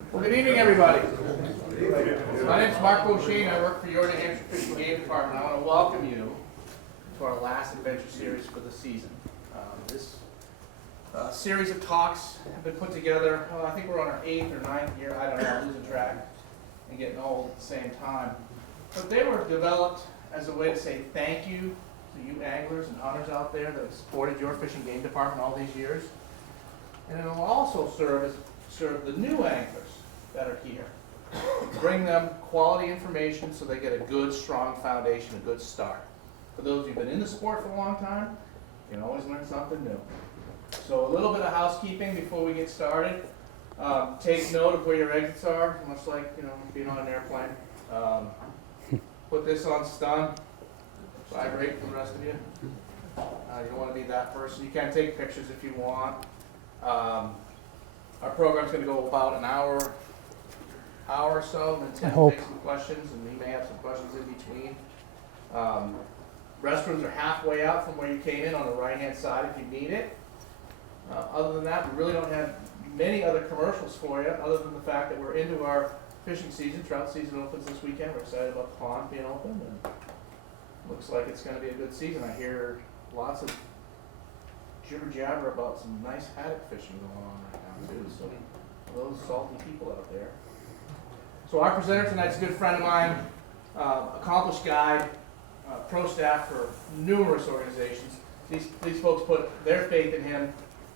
Well, good evening, everybody. My name is Mark Beauchene. I work for your New Hampshire Fish and Game Department. I want to welcome you to our last adventure series for the season. This series of talks have been put together, I think we're on our 8th or 9th year, I don't know, I'm losing track and getting old at the same time. But they were developed as a way to say thank you to you anglers and hunters out there that have supported your Fish and Game Department all these years. And it will also serve the new anglers that are here. Bring them quality information so they get a good, strong foundation, a good start. For those who've been in the sport for a long time, you can always learn something new. So a little bit of housekeeping before we get started. Take note of where your exits are, much like being on an airplane. Put this on stun. Vibrate for the rest of you. You don't want to be that person. You can take pictures if you want. Our program's going to go about an hour or so, and then Tim will take some questions, and he may have some questions in between. Restrooms are halfway out from where you came in on the right-hand side if you need it. Other than that, we really don't have many other commercials for you, other than the fact that we're into our fishing season. Trout season opens this weekend. We're excited about the pond being open, and looks like it's going to be a good season. I hear lots of jibber-jabber about some nice haddock fishing going on right now, too. So, those salty people out there. So our presenter tonight's a good friend of mine, accomplished guide, pro staff for numerous organizations. These folks put their faith in him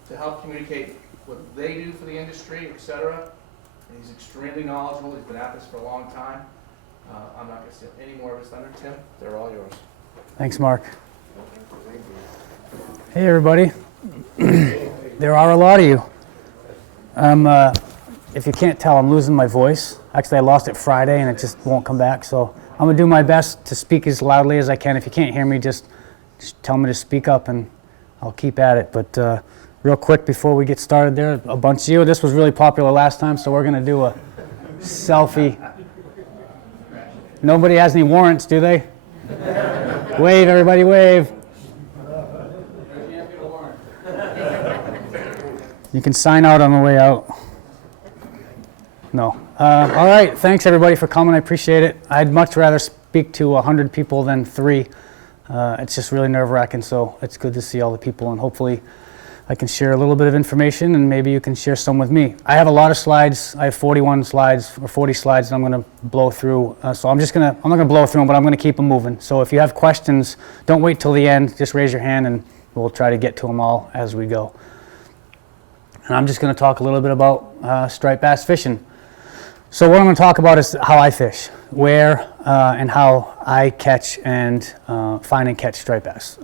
to help communicate what they do for the industry, etc. And he's extremely knowledgeable. He's been at this for a long time. I'm not going to steal any more of his thunder, Tim. They're all yours. Thanks, Mark. Hey, everybody. There are a lot of you. If you can't tell, I'm losing my voice. Actually, I lost it Friday, and it just won't come back. So I'm going to do my best to speak as loudly as I can. If you can't hear me, just tell me to speak up, and I'll keep at it. But real quick, before we get started, there are a bunch of you. This was really popular last time, so we're going to do a selfie. Nobody has any warrants, do they? Wave, everybody, wave. You can sign out on the way out. No. All right, thanks everybody for coming. I appreciate it. I'd much rather speak to 100 people than 3. It's just really nerve-wracking, so it's good to see all the people, and hopefully I can share a little bit of information, and maybe you can share some with me. I have a lot of slides. I have 41 slides or 40 slides that I'm going to blow through. So I'm not going to blow through them, but I'm going to keep them moving. So if you have questions, don't wait till the end. Just raise your hand, and we'll try to get to them all as we go. And I'm just going to talk a little bit about striped bass fishing. So what I'm going to talk about is how I fish, where and how I catch and find and catch striped bass.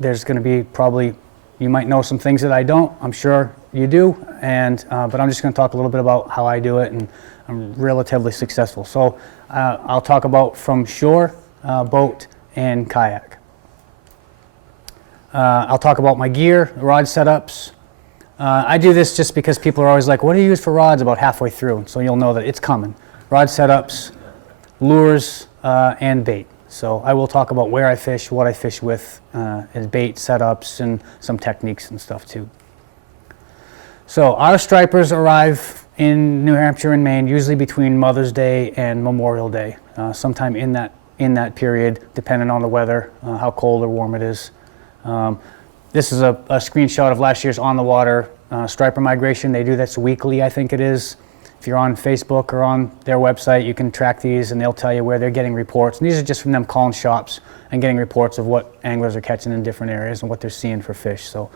There's going to be probably, you might know some things that I don't. I'm sure you do, but I'm just going to talk a little bit about how I do it, and I'm relatively successful. So I'll talk about from shore, boat, and kayak. I'll talk about my gear, rod setups. I do this just because people are always like, what do you use for rods, about halfway through, so you'll know that it's coming. Rod setups, lures, and bait. So I will talk about where I fish, what I fish with, and bait setups, and some techniques and stuff too. So our stripers arrive in New Hampshire and Maine usually between Mother's Day and Memorial Day, sometime in that period, depending on the weather, how cold or warm it is. This is a screenshot of last year's on the water striper migration. They do this weekly, I think it is. If you're on Facebook or on their website, you can track these, and they'll tell you where they're getting reports. And these are just from them calling shops and getting reports of what anglers are catching in different areas and what they're seeing for fish. So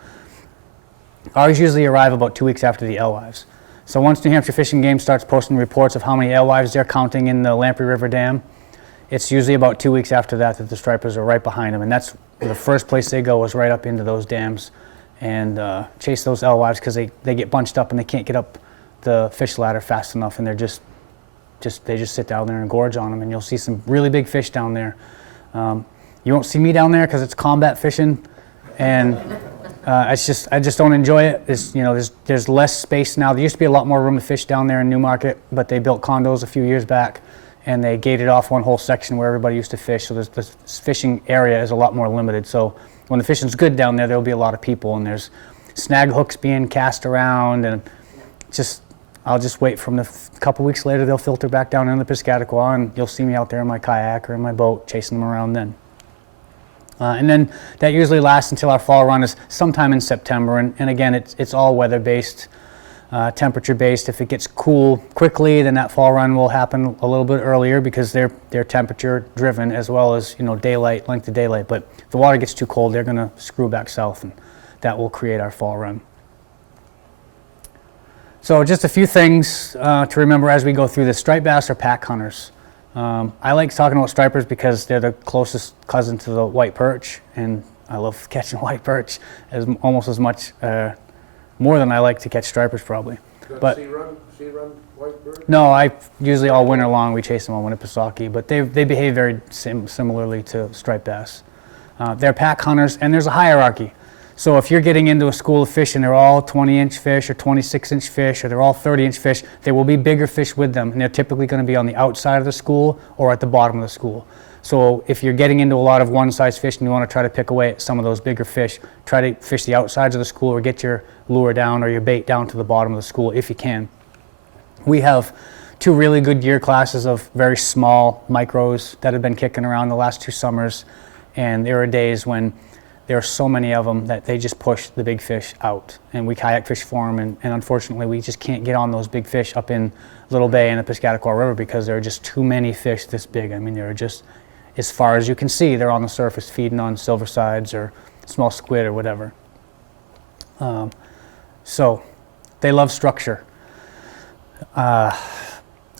ours usually arrive about 2 weeks after the alewives. So once New Hampshire Fish and Game starts posting reports of how many alewives they're counting in the Lamprey River Dam, it's usually about 2 weeks after that the stripers are right behind them, and that's the first place they go is right up into those dams and chase those alewives, because they get bunched up and they can't get up the fish ladder fast enough, and they just sit down there and gorge on them, and you'll see some really big fish down there. You won't see me down there because it's combat fishing, and I just don't enjoy it. There's less space now. There used to be a lot more room to fish down there in Newmarket, but they built condos a few years back, and they gated off one whole section where everybody used to fish, so the fishing area is a lot more limited. So when the fishing's good down there, there'll be a lot of people, and there's snag hooks being cast around, and just I'll just wait from a couple weeks later, they'll filter back down into the Piscataqua, and you'll see me out there in my kayak or in my boat chasing them around then. And then that usually lasts until our fall run is sometime in September, and again, it's all weather-based, temperature-based. If it gets cool quickly, then that fall run will happen a little bit earlier because they're temperature-driven as well as, you know, daylight, length of daylight. But if the water gets too cold, they're going to screw back south, and that will create our fall run. So just a few things to remember as we go through this. Striped bass are pack hunters. I like talking about stripers because they're the closest cousin to the white perch, and I love catching white perch almost as much, more than I like to catch stripers probably. But sea run white bird? no, usually all winter long we chase them on Winnipesaukee, but they behave very similarly to striped bass. They're pack hunters, and there's a hierarchy. So if you're getting into a school of fish and they're all 20-inch fish or 26-inch fish or they're all 30-inch fish, there will be bigger fish with them, and they're typically going to be on the outside of the school or at the bottom of the school. So if you're getting into a lot of one-size fish and you want to try to pick away at some of those bigger fish, try to fish the outsides of the school or get your lure down or your bait down to the bottom of the school if you can. We have 2 really good year classes of very small micros that have been kicking around the last 2 summers, and there are days when there are so many of them that they just push the big fish out, and we kayak fish for them, and unfortunately we just can't get on those big fish up in Little Bay and the Piscataqua River because there are just too many fish this big. I mean, there are just, as far as you can see, they're on the surface feeding on silver sides or small squid or whatever. So they love structure.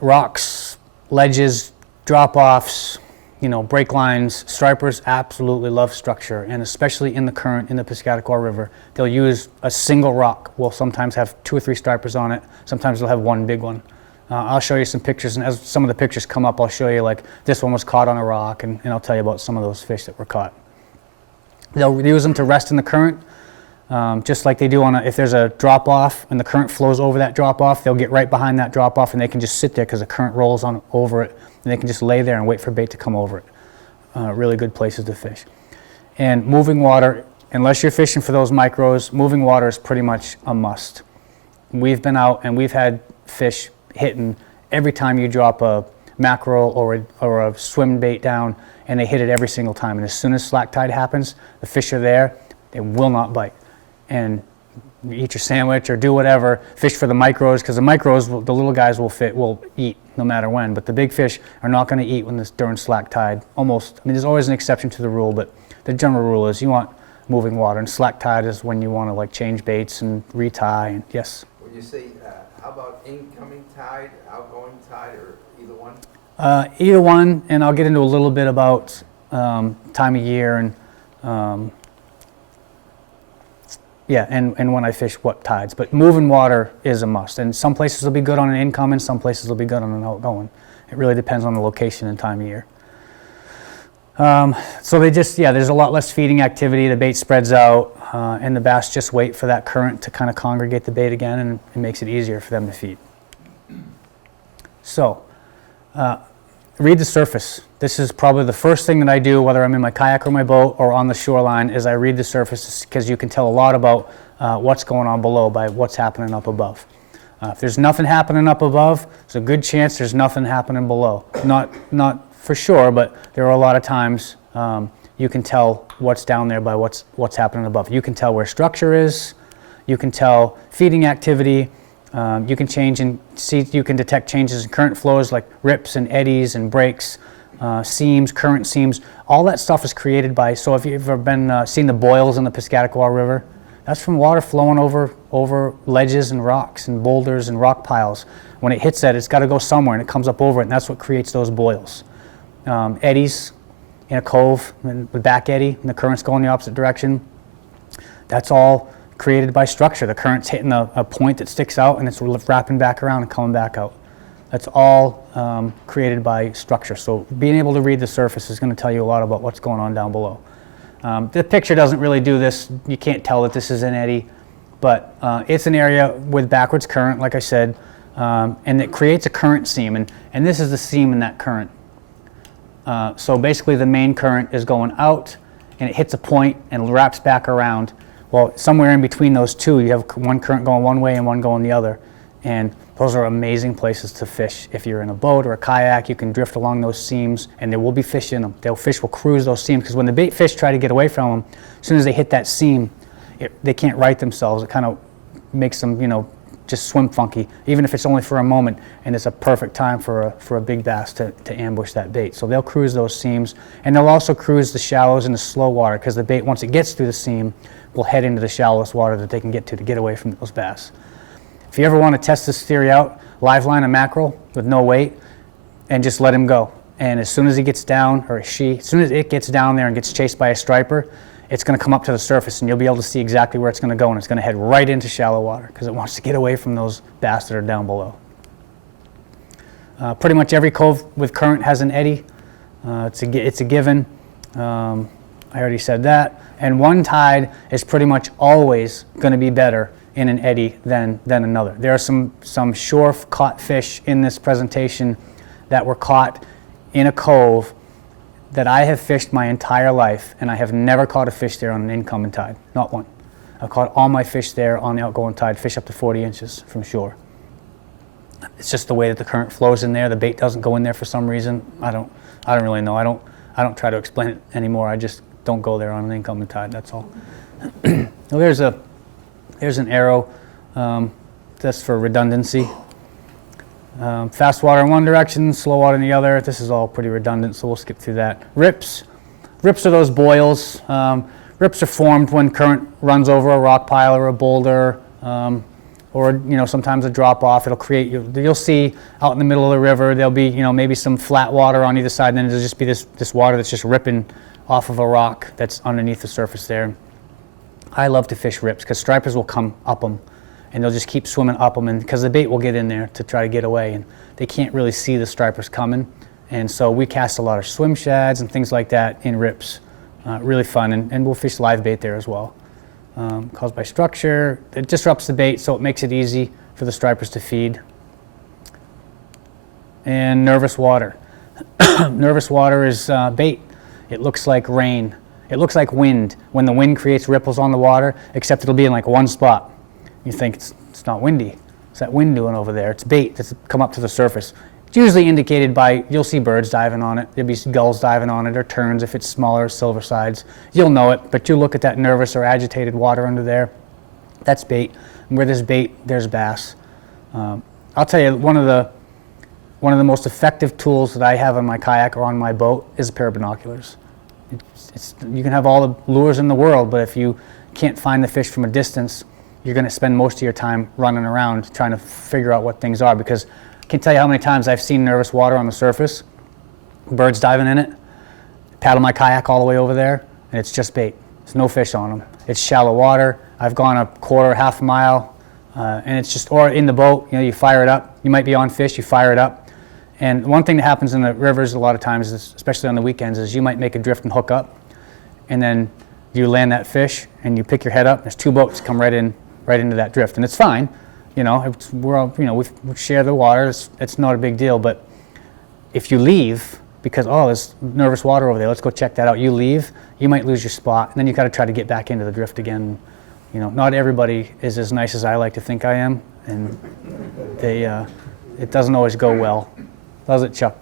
Rocks, ledges, drop-offs, you know, break lines. Stripers absolutely love structure, and especially in the current in the Piscataqua River. They'll use a single rock. We'll sometimes have 2 or 3 stripers on it. Sometimes they'll have one big one. I'll show you some pictures, and as some of the pictures come up, I'll show you, like, this one was caught on a rock, and I'll tell you about some of those fish that were caught. They'll use them to rest in the current, just like they do if there's a drop-off and the current flows over that drop-off, they'll get right behind that drop-off and they can just sit there because the current rolls over it, and they can just lay there and wait for bait to come over it. Really good places to fish. And moving water, unless you're fishing for those micros, moving water is pretty much a must. We've been out and we've had fish hitting every time you drop a mackerel or a swim bait down, and they hit it every single time. And as soon as slack tide happens, the fish are there, they will not bite. And eat your sandwich or do whatever, fish for the micros, because the micros, the little guys will eat no matter when, but the big fish are not going to eat when during slack tide. Almost, I mean, there's always an exception to the rule, but the general rule is you want moving water, and slack tide is when you want to, like, change baits and retie. And yes. When you say, how about incoming tide, outgoing tide, or either one? Either one, and I'll get into a little bit about time of year and and when I fish what tides. But moving water is a must, and some places will be good on an incoming, some places will be good on an outgoing. It really depends on the location and time of year. So they just, there's a lot less feeding activity, the bait spreads out, and the bass just wait for that current to kind of congregate the bait again, and it makes it easier for them to feed. So, read the surface. This is probably the first thing that I do, whether I'm in my kayak or my boat or on the shoreline, is I read the surface, because you can tell a lot about what's going on below by what's happening up above. If there's nothing happening up above, there's a good chance there's nothing happening below. Not for sure, but there are a lot of times you can tell what's down there by what's happening above. You can tell where structure is. You can tell feeding activity. You can you can detect changes in current flows like rips and eddies and breaks, seams, current seams. All that stuff is created by, so if you've ever been seen the boils in the Piscataqua River, that's from water flowing over ledges and rocks and boulders and rock piles. When it hits that, it's got to go somewhere, and it comes up over it, and that's what creates those boils. Eddies in a cove, and the back eddy, and the current's going the opposite direction. That's all created by structure. The current's hitting a point that sticks out, and it's wrapping back around and coming back out. That's all created by structure. So being able to read the surface is going to tell you a lot about what's going on down below. The picture doesn't really do this. You can't tell that this is an eddy, but it's an area with backwards current, like I said, and it creates a current seam, and this is the seam in that current. So basically the main current is going out, and it hits a point and wraps back around. Well, somewhere in between those two, you have one current going one way and one going the other. And Those are amazing places to fish. If you're in a boat or a kayak, you can drift along those seams and there will be fish in them. Fish will cruise those seams because when the bait fish try to get away from them, as soon as they hit that seam, they can't right themselves. It kind of makes them, just swim funky, even if it's only for a moment, and it's a perfect time for a big bass to ambush that bait. So they'll cruise those seams, and they'll also cruise the shallows and the slow water because the bait, once it gets through the seam, will head into the shallowest water that they can get to get away from those bass. If you ever want to test this theory out, live line a mackerel with no weight and just let him go. And as soon as he gets down, or she, as soon as it gets down there and gets chased by a striper, it's going to come up to the surface and you'll be able to see exactly where it's going to go, and it's going to head right into shallow water because it wants to get away from those bass that are down below. Pretty much every cove with current has an eddy. It's a given. I already said that. And one tide is pretty much always going to be better in an eddy than another. There are some shore caught fish in this presentation that were caught in a cove that I have fished my entire life, and I have never caught a fish there on an incoming tide, not one. I've caught all my fish there on the outgoing tide, fish up to 40 inches from shore. It's just the way that the current flows in there. The bait doesn't go in there for some reason. I don't really know. I don't try to explain it anymore. I just don't go there on an incoming tide. That's all. Well, there's an arrow. That's for redundancy. Fast water in one direction, slow water in the other. This is all pretty redundant, so we'll skip through that. Rips. Rips are those boils. Rips are formed when current runs over a rock pile or a boulder, or sometimes a drop off. It'll create. You'll see out in the middle of the river there'll be maybe some flat water on either side, and then there'll just be this water that's just ripping off of a rock that's underneath the surface there. I love to fish rips because stripers will come up them. And they'll just keep swimming up them, and because the bait will get in there to try to get away, and they can't really see the stripers coming. And so we cast a lot of swim shads and things like that in rips. Really fun, and we'll fish live bait there as well. Caused by structure, it disrupts the bait, so it makes it easy for the stripers to feed. And nervous water. Nervous water is bait. It looks like rain. It looks like wind when the wind creates ripples on the water, except it'll be in like one spot. You think it's not windy. What's that wind doing over there? It's bait that's come up to the surface. It's usually indicated by, you'll see birds diving on it. There'll be gulls diving on it, or terns if it's smaller, silver sides. You'll know it, but you look at that nervous or agitated water under there. That's bait. And where there's bait, there's bass. I'll tell you, one of the most effective tools that I have on my kayak or on my boat is a pair of binoculars. You can have all the lures in the world, but if you can't find the fish from a distance, you're going to spend most of your time running around trying to figure out what things are, because I can't tell you how many times I've seen nervous water on the surface, birds diving in it, paddle my kayak all the way over there, and it's just bait. There's no fish on them. It's shallow water. I've gone a quarter, half a mile, and it's just, or in the boat, you fire it up. You might be on fish, you fire it up. And one thing that happens in the rivers a lot of times, especially on the weekends, is you might make a drift and hook up, and then you land that fish, and you pick your head up, and there's two boats come right into that drift, and it's fine. We're all, we share the water. It's not a big deal. But if you leave because there's nervous water over there, let's go check that out. You leave, you might lose your spot, and then you got to try to get back into the drift again. Not everybody is as nice as I like to think I am, and it doesn't always go well, does it, Chuck?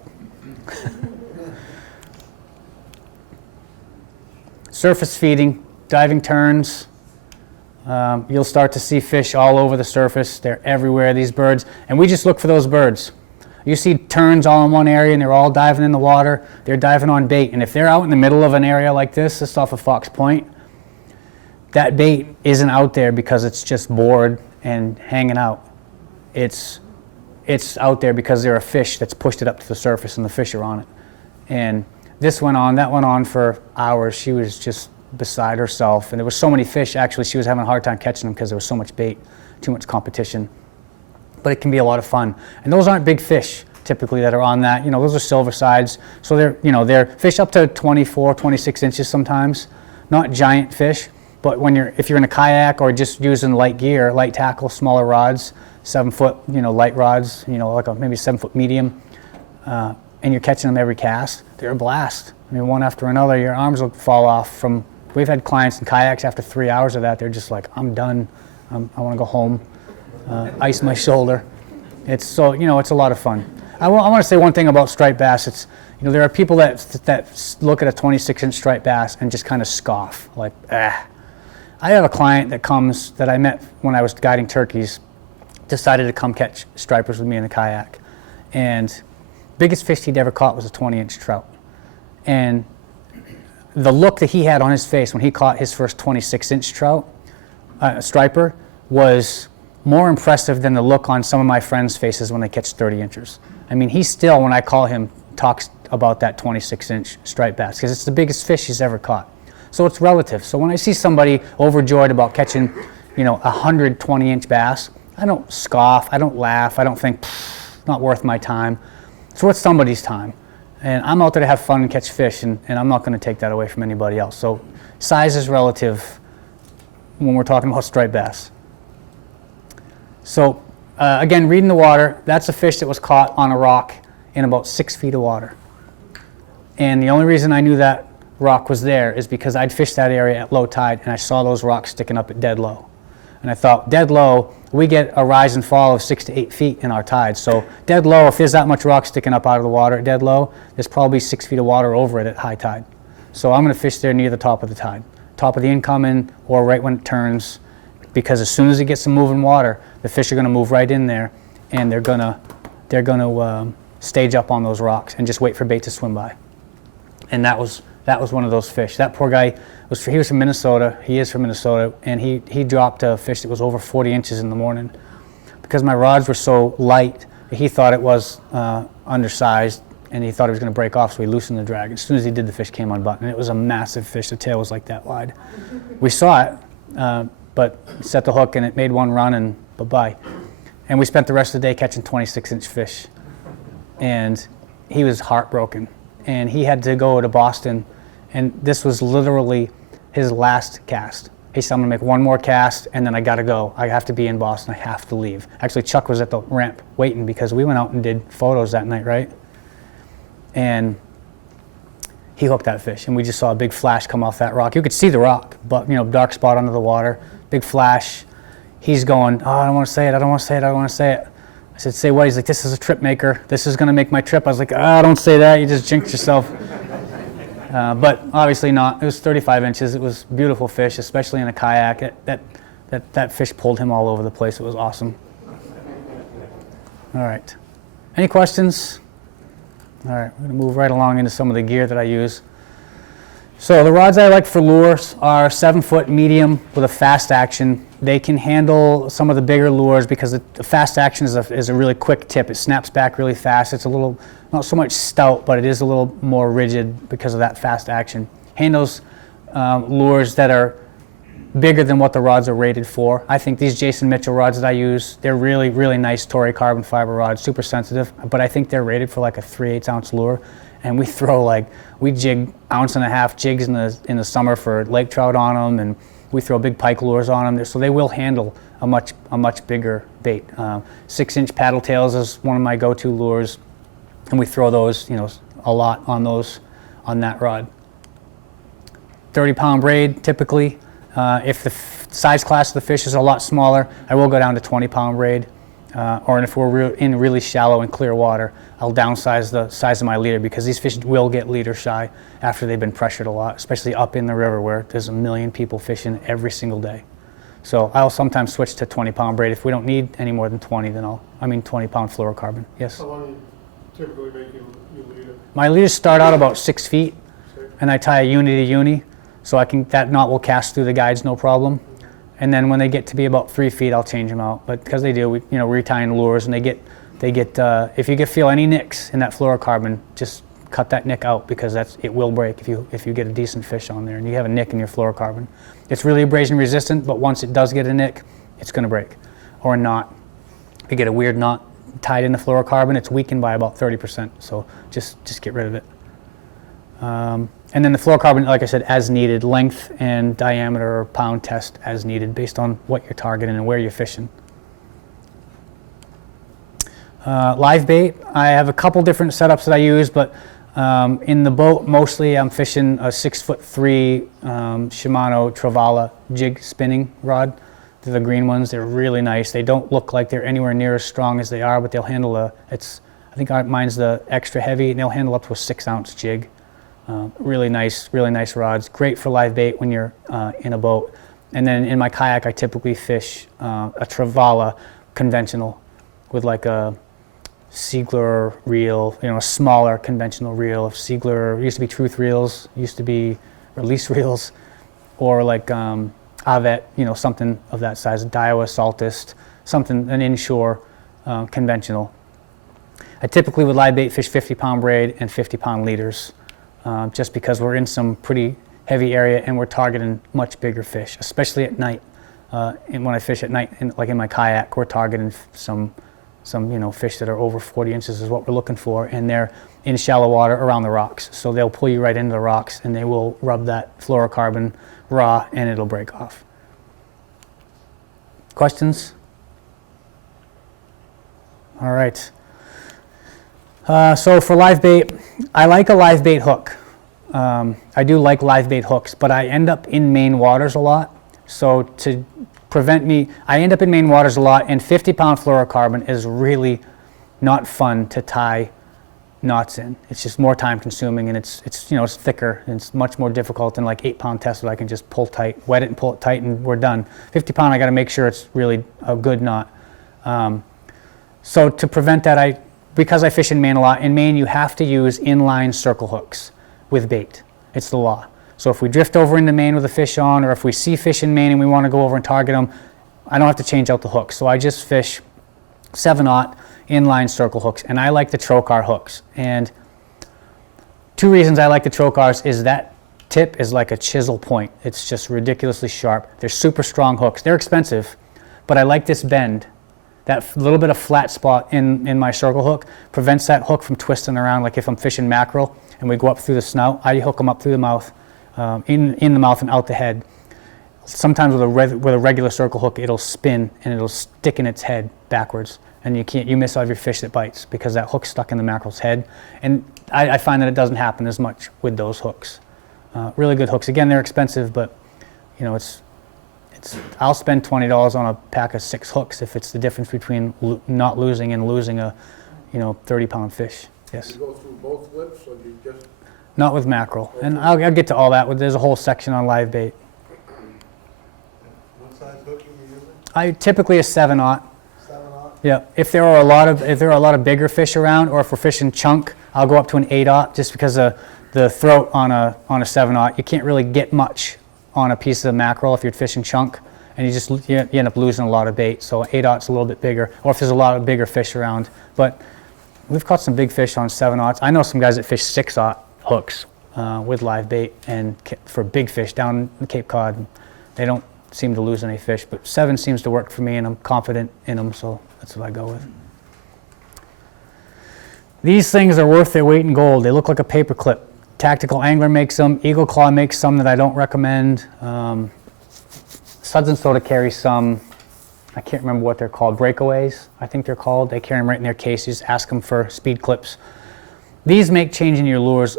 Surface feeding, diving turns. You'll start to see fish all over the surface. They're everywhere, these birds. And we just look for those birds. You see terns all in one area and they're all diving in the water. They're diving on bait. And if they're out in the middle of an area like this off of Fox Point, that bait isn't out there because it's just bored and hanging out. It's out there because there are fish that's pushed it up to the surface and the fish are on it. And that went on for hours. She was just beside herself, and there were so many fish. Actually, she was having a hard time catching them because there was so much bait, too much competition. But it can be a lot of fun, and those aren't big fish typically that are on that. Those are silver sides, so they're fish up to 24, 26 inches sometimes. Not giant fish, but if you're in a kayak or just using light gear, light tackle, smaller rods, 7 foot, light rods, like maybe 7 foot medium, and you're catching them every cast, they're a blast. One after another, your arms will fall off from. We've had clients in kayaks after 3 hours of that, they're just like, I'm done, I want to go home, ice my shoulder. It's so, it's a lot of fun. I want to say one thing about striped bass. It's, there are people that look at a 26-inch striped bass and just kind of scoff, like, ah. I have a client that I met when I was guiding turkeys, decided to come catch stripers with me in the kayak. And biggest fish he'd ever caught was a 20-inch trout. And the look that he had on his face when he caught his first 26-inch trout, striper, was more impressive than the look on some of my friends' faces when they catch 30 inchers. I mean, he still, when I call him, talks about that 26-inch striped bass because it's the biggest fish he's ever caught. So it's relative. So when I see somebody overjoyed about catching, a 120-inch bass, I don't scoff, I don't laugh, I don't think, not worth my time. It's worth somebody's time. And I'm out there to have fun and catch fish, and I'm not going to take that away from anybody else. So size is relative when we're talking about striped bass. So again, reading the water, that's a fish that was caught on a rock in about 6 feet of water. And the only reason I knew that rock was there is because I'd fished that area at low tide and I saw those rocks sticking up at dead low. And I thought, dead low, we get a rise and fall of 6 to 8 feet in our tides. So dead low, if there's that much rock sticking up out of the water at dead low, there's probably 6 feet of water over it at high tide. So I'm going to fish there near the top of the tide, top of the incoming or right when it turns, because as soon as it gets some moving water, the fish are going to move right in there and they're going to stage up on those rocks and just wait for bait to swim by. And that was one of those fish. That poor guy, he was from Minnesota, he is from Minnesota, and he dropped a fish that was over 40 inches in the morning. Because my rods were so light, he thought it was undersized, and he thought it was going to break off, so he loosened the drag. As soon as he did, the fish came unbuttoned. It was a massive fish, the tail was like that wide. We saw it, but set the hook, and it made one run, and bye-bye. And we spent the rest of the day catching 26-inch fish. And he was heartbroken. And he had to go to Boston, and this was literally his last cast. He said, I'm gonna make one more cast, and then I gotta go. I have to be in Boston, I have to leave. Actually, Chuck was at the ramp waiting because we went out and did photos that night, right? And he hooked that fish, and we just saw a big flash come off that rock. You could see the rock, but dark spot under the water, big flash. He's going, oh, I don't wanna say it, I don't wanna say it, I don't wanna say it. I said, say what? He's like, this is a trip maker. This is going to make my trip. I was like, don't say that. You just jinxed yourself. But obviously not. It was 35 inches. It was beautiful fish, especially in a kayak. That fish pulled him all over the place. It was awesome. All right. Any questions? All right. We're going to move right along into some of the gear that I use. So the rods I like for lures are 7-foot medium with a fast action. They can handle some of the bigger lures because the fast action is a really quick tip. It snaps back really fast. It's a little, not so much stout, but it is a little more rigid because of that fast action. Handles lures that are bigger than what the rods are rated for. I think these Jason Mitchell rods that I use, they're really, really nice Toray carbon fiber rods, super sensitive, but I think they're rated for like a 3/8 ounce lure. And we jig 1.5 ounce jigs in the summer for lake trout on them, and we throw big pike lures on them, so they will handle a much bigger bait. 6-inch paddle tails is one of my go-to lures, and we throw those, a lot on that rod. 30-pound braid typically. If the size class of the fish is a lot smaller, I will go down to 20-pound braid. Or if we're in really shallow and clear water, I'll downsize the size of my leader because these fish will get leader shy after they've been pressured a lot, especially up in the river where there's 1 million people fishing every single day. So I'll sometimes switch to 20-pound braid. If we don't need any more than 20, then 20-pound fluorocarbon. Yes? How long do you typically make your leader? My leaders start out about 6 feet, and I tie a uni to uni, so that knot will cast through the guides no problem. And then when they get to be about 3 feet, I'll change them out. But because they do, we retying lures, and they get. If you feel any nicks in that fluorocarbon, just cut that nick out because it will break if you get a decent fish on there and you have a nick in your fluorocarbon. It's really abrasion resistant, but once it does get a nick, it's going to break, or a knot. If you get a weird knot tied in the fluorocarbon, it's weakened by about 30%. So just get rid of it. And then the fluorocarbon, like I said, as needed, length and diameter or pound test as needed based on what you're targeting and where you're fishing. Live bait, I have a couple different setups that I use, but in the boat, mostly I'm fishing a 6'3" Shimano Travala jig spinning rod. the green ones. They're really nice. They don't look like they're anywhere near as strong as they are, but they'll handle I think mine's the extra heavy, and they'll handle up to a 6-ounce jig. Really nice rods. Great for live bait when you're in a boat. And then in my kayak, I typically fish a Travala conventional with like a Siegler reel, a smaller conventional reel. Siegler used to be Truth reels, used to be release reels, or like Avet, something of that size, a Daiwa Saltist, an inshore conventional. I typically would live bait fish 50-pound braid and 50-pound leaders, just because we're in some pretty heavy area and we're targeting much bigger fish, especially at night. And when I fish at night, like in my kayak, we're targeting some fish that are over 40 inches is what we're looking for, and they're in shallow water around the rocks. So they'll pull you right into the rocks and they will rub that fluorocarbon raw and it'll break off. Questions? All right. So for live bait, I like a live bait hook. I do like live bait hooks, but I end up in main waters a lot. So to prevent me, I end up in main waters a lot, and 50-pound fluorocarbon is really not fun to tie knots in. It's just more time consuming, and it's thicker, and it's much more difficult than like 8-pound test that I can just pull tight, wet it and pull it tight, and we're done. 50-pound, I got to make sure it's really a good knot. So to prevent that, because I fish in Maine a lot, in Maine you have to use inline circle hooks with bait. It's the law. So if we drift over into Maine with a fish on, or if we see fish in Maine and we want to go over and target them, I don't have to change out the hooks. So I just fish 7/0 inline circle hooks, and I like the trocar hooks. And 2 reasons I like the trocars is that tip is like a chisel point. It's just ridiculously sharp. They're super strong hooks. They're expensive, but I like this bend. That little bit of flat spot in my circle hook prevents that hook from twisting around. Like if I'm fishing mackerel and we go up through the snout, I hook them up through the mouth, in the mouth and out the head. Sometimes with a regular circle hook, it'll spin and it'll stick in its head backwards, and you miss all of your fish that bites because that hook's stuck in the mackerel's head. And I find that it doesn't happen as much with those hooks. Really good hooks. Again, they're expensive, but I'll spend $20 on a pack of 6 hooks if it's the difference between not losing and losing a 30-pound fish. Yes. You go through both flips, or you just? Not with mackerel. And I'll get to all that. There's a whole section on live bait. What size hook are you using? I typically a 7/0. 7/0? Yeah. If there are a lot of bigger fish around, or if we're fishing chunk, I'll go up to an 8/0 just because of the throat on a 7/0. You can't really get much on a piece of mackerel if you're fishing chunk, and you end up losing a lot of bait. So 8/0's a little bit bigger, or if there's a lot of bigger fish around. But we've caught some big fish on 7/0. I know some guys that fish 6/0 hooks with live bait, and for big fish down in Cape Cod, they don't seem to lose any fish. But 7 seems to work for me, and I'm confident in them, so that's what I go with. These things are worth their weight in gold. They look like a paper clip. Tactical Angler makes them. Eagle Claw makes some that I don't recommend. Suds and Soda carries some. I can't remember what they're called. Breakaways, I think they're called. They carry them right in their case. You just ask them for speed clips. These make changing your lures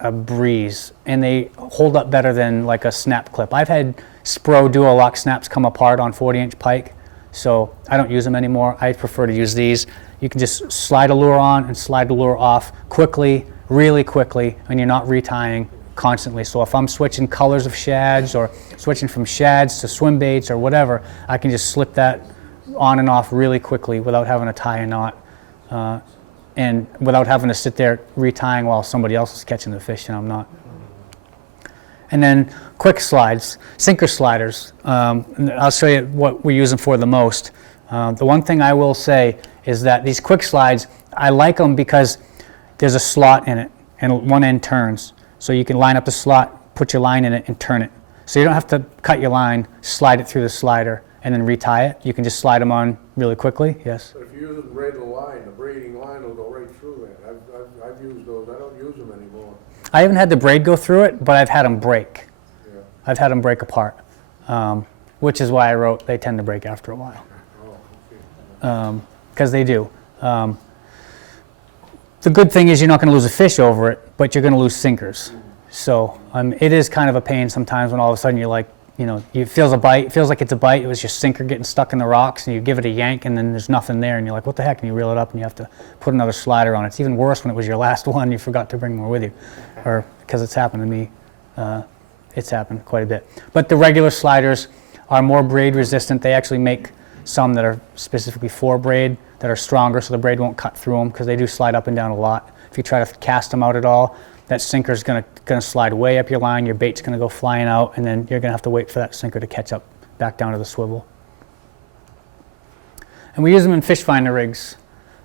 a breeze, and they hold up better than like a snap clip. I've had Spro dual lock snaps come apart on 40-inch pike, so I don't use them anymore. I prefer to use these. You can just slide a lure on and slide the lure off quickly, really quickly, and you're not retying constantly. So if I'm switching colors of shads, or switching from shads to swim baits or whatever, I can just slip that on and off really quickly without having to tie a knot, and without having to sit there retying while somebody else is catching the fish and I'm not. And then quick slides, sinker sliders. I'll show you what we use them for the most. The one thing I will say is that these quick slides, I like them because there's a slot in it and one end turns. So you can line up the slot, put your line in it, and turn it. So you don't have to cut your line, slide it through the slider, and then retie it. You can just slide them on really quickly. Yes? But if you use a braided line, the braiding line will go right through that. I've used those. I don't use them anymore. I haven't had the braid go through it, but I've had them break. Yeah. I've had them break apart, which is why I wrote they tend to break after a while. Oh, okay. Because they do. The good thing is you're not going to lose a fish over it, but you're going to lose sinkers. So it is kind of a pain sometimes when all of a sudden you're like you know, it feels a bite, it feels like it's a bite, it was your sinker getting stuck in the rocks, and you give it a yank and then there's nothing there, and you're like, what the heck, and you reel it up and you have to put another slider on it. It's even worse when it was your last one, you forgot to bring more with you, or because it's happened to me, it's happened quite a bit. But the regular sliders are more braid resistant. They actually make some that are specifically for braid that are stronger, so the braid won't cut through them, because they do slide up and down a lot. If you try to cast them out at all, that sinker is going to slide way up your line, your bait's going to go flying out, and then you're going to have to wait for that sinker to catch up back down to the swivel. And we use them in fish finder rigs.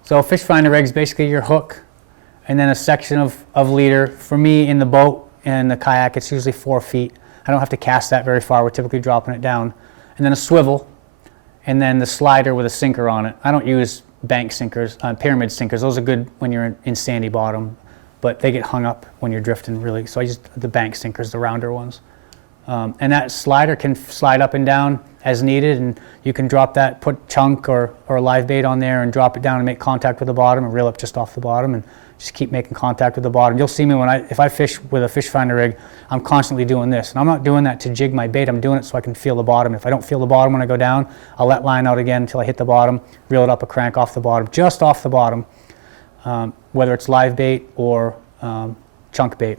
So fish finder rigs, basically your hook and then a section of leader. For me, in the boat and the kayak, it's usually 4 feet. I don't have to cast that very far. We're typically dropping it down. And then a swivel, and then the slider with a sinker on it. I don't use bank sinkers, pyramid sinkers. Those are good when you're in sandy bottom, but they get hung up when you're drifting, really. So I use the bank sinkers, the rounder ones. And that slider can slide up and down as needed, and you can drop that, put chunk or live bait on there and drop it down and make contact with the bottom and reel up just off the bottom and just keep making contact with the bottom. You'll see me if I fish with a fish finder rig, I'm constantly doing this. And I'm not doing that to jig my bait, I'm doing it so I can feel the bottom. If I don't feel the bottom when I go down, I'll let line out again until I hit the bottom, reel it up a crank off the bottom, just off the bottom, whether it's live bait or chunk bait.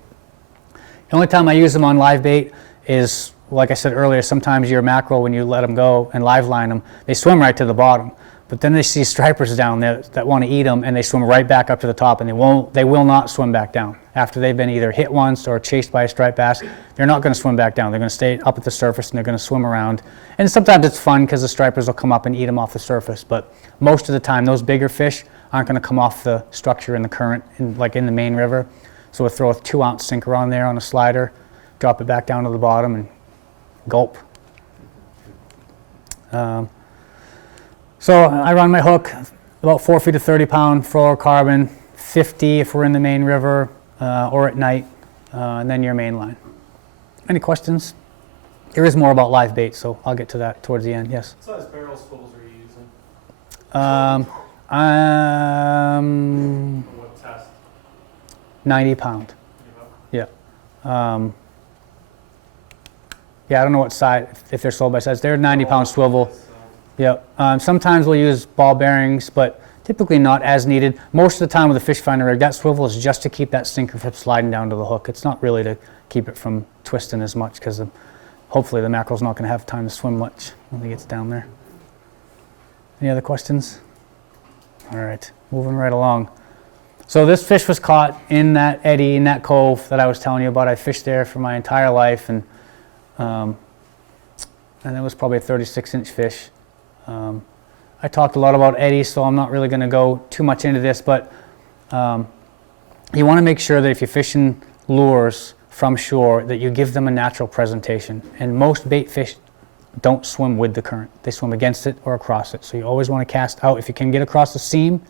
The only time I use them on live bait is, like I said earlier, sometimes your mackerel, when you let them go and live line them, they swim right to the bottom. But then they see stripers down there that want to eat them, and they swim right back up to the top, and they will not swim back down. After they've been either hit once or chased by a striped bass, they're not going to swim back down. They're going to stay up at the surface, and they're going to swim around. And sometimes it's fun because the stripers will come up and eat them off the surface, but most of the time those bigger fish aren't going to come off the structure in the current, like in the main river. So we'll throw a 2-ounce sinker on there on a slider, drop it back down to the bottom, and gulp. So I run my hook about 4 feet of 30-pound fluorocarbon, 50 if we're in the main river or at night, and then your main line. Any questions? There is more about live bait, so I'll get to that towards the end. Yes? What size barrel swivels are you using? What test? 90 pound. You know? Yeah. Yeah, I don't know what size, if they're sold by size. They're 90-pound swivel. Yeah. Sometimes we'll use ball bearings, but typically not as needed. Most of the time with a fish finder rig, that swivel is just to keep that sinker from sliding down to the hook. It's not really to keep it from twisting as much, because hopefully the mackerel's not going to have time to swim much when he gets down there. Any other questions? All right, moving right along. So this fish was caught in that eddy, in that cove that I was telling you about. I fished there for my entire life, and it was probably a 36-inch fish. I talked a lot about eddies, so I'm not really going to go too much into this, but you want to make sure that if you're fishing lures from shore, that you give them a natural presentation. And most bait fish don't swim with the current. They swim against it or across it. So you always want to cast out. If you can get across the seam,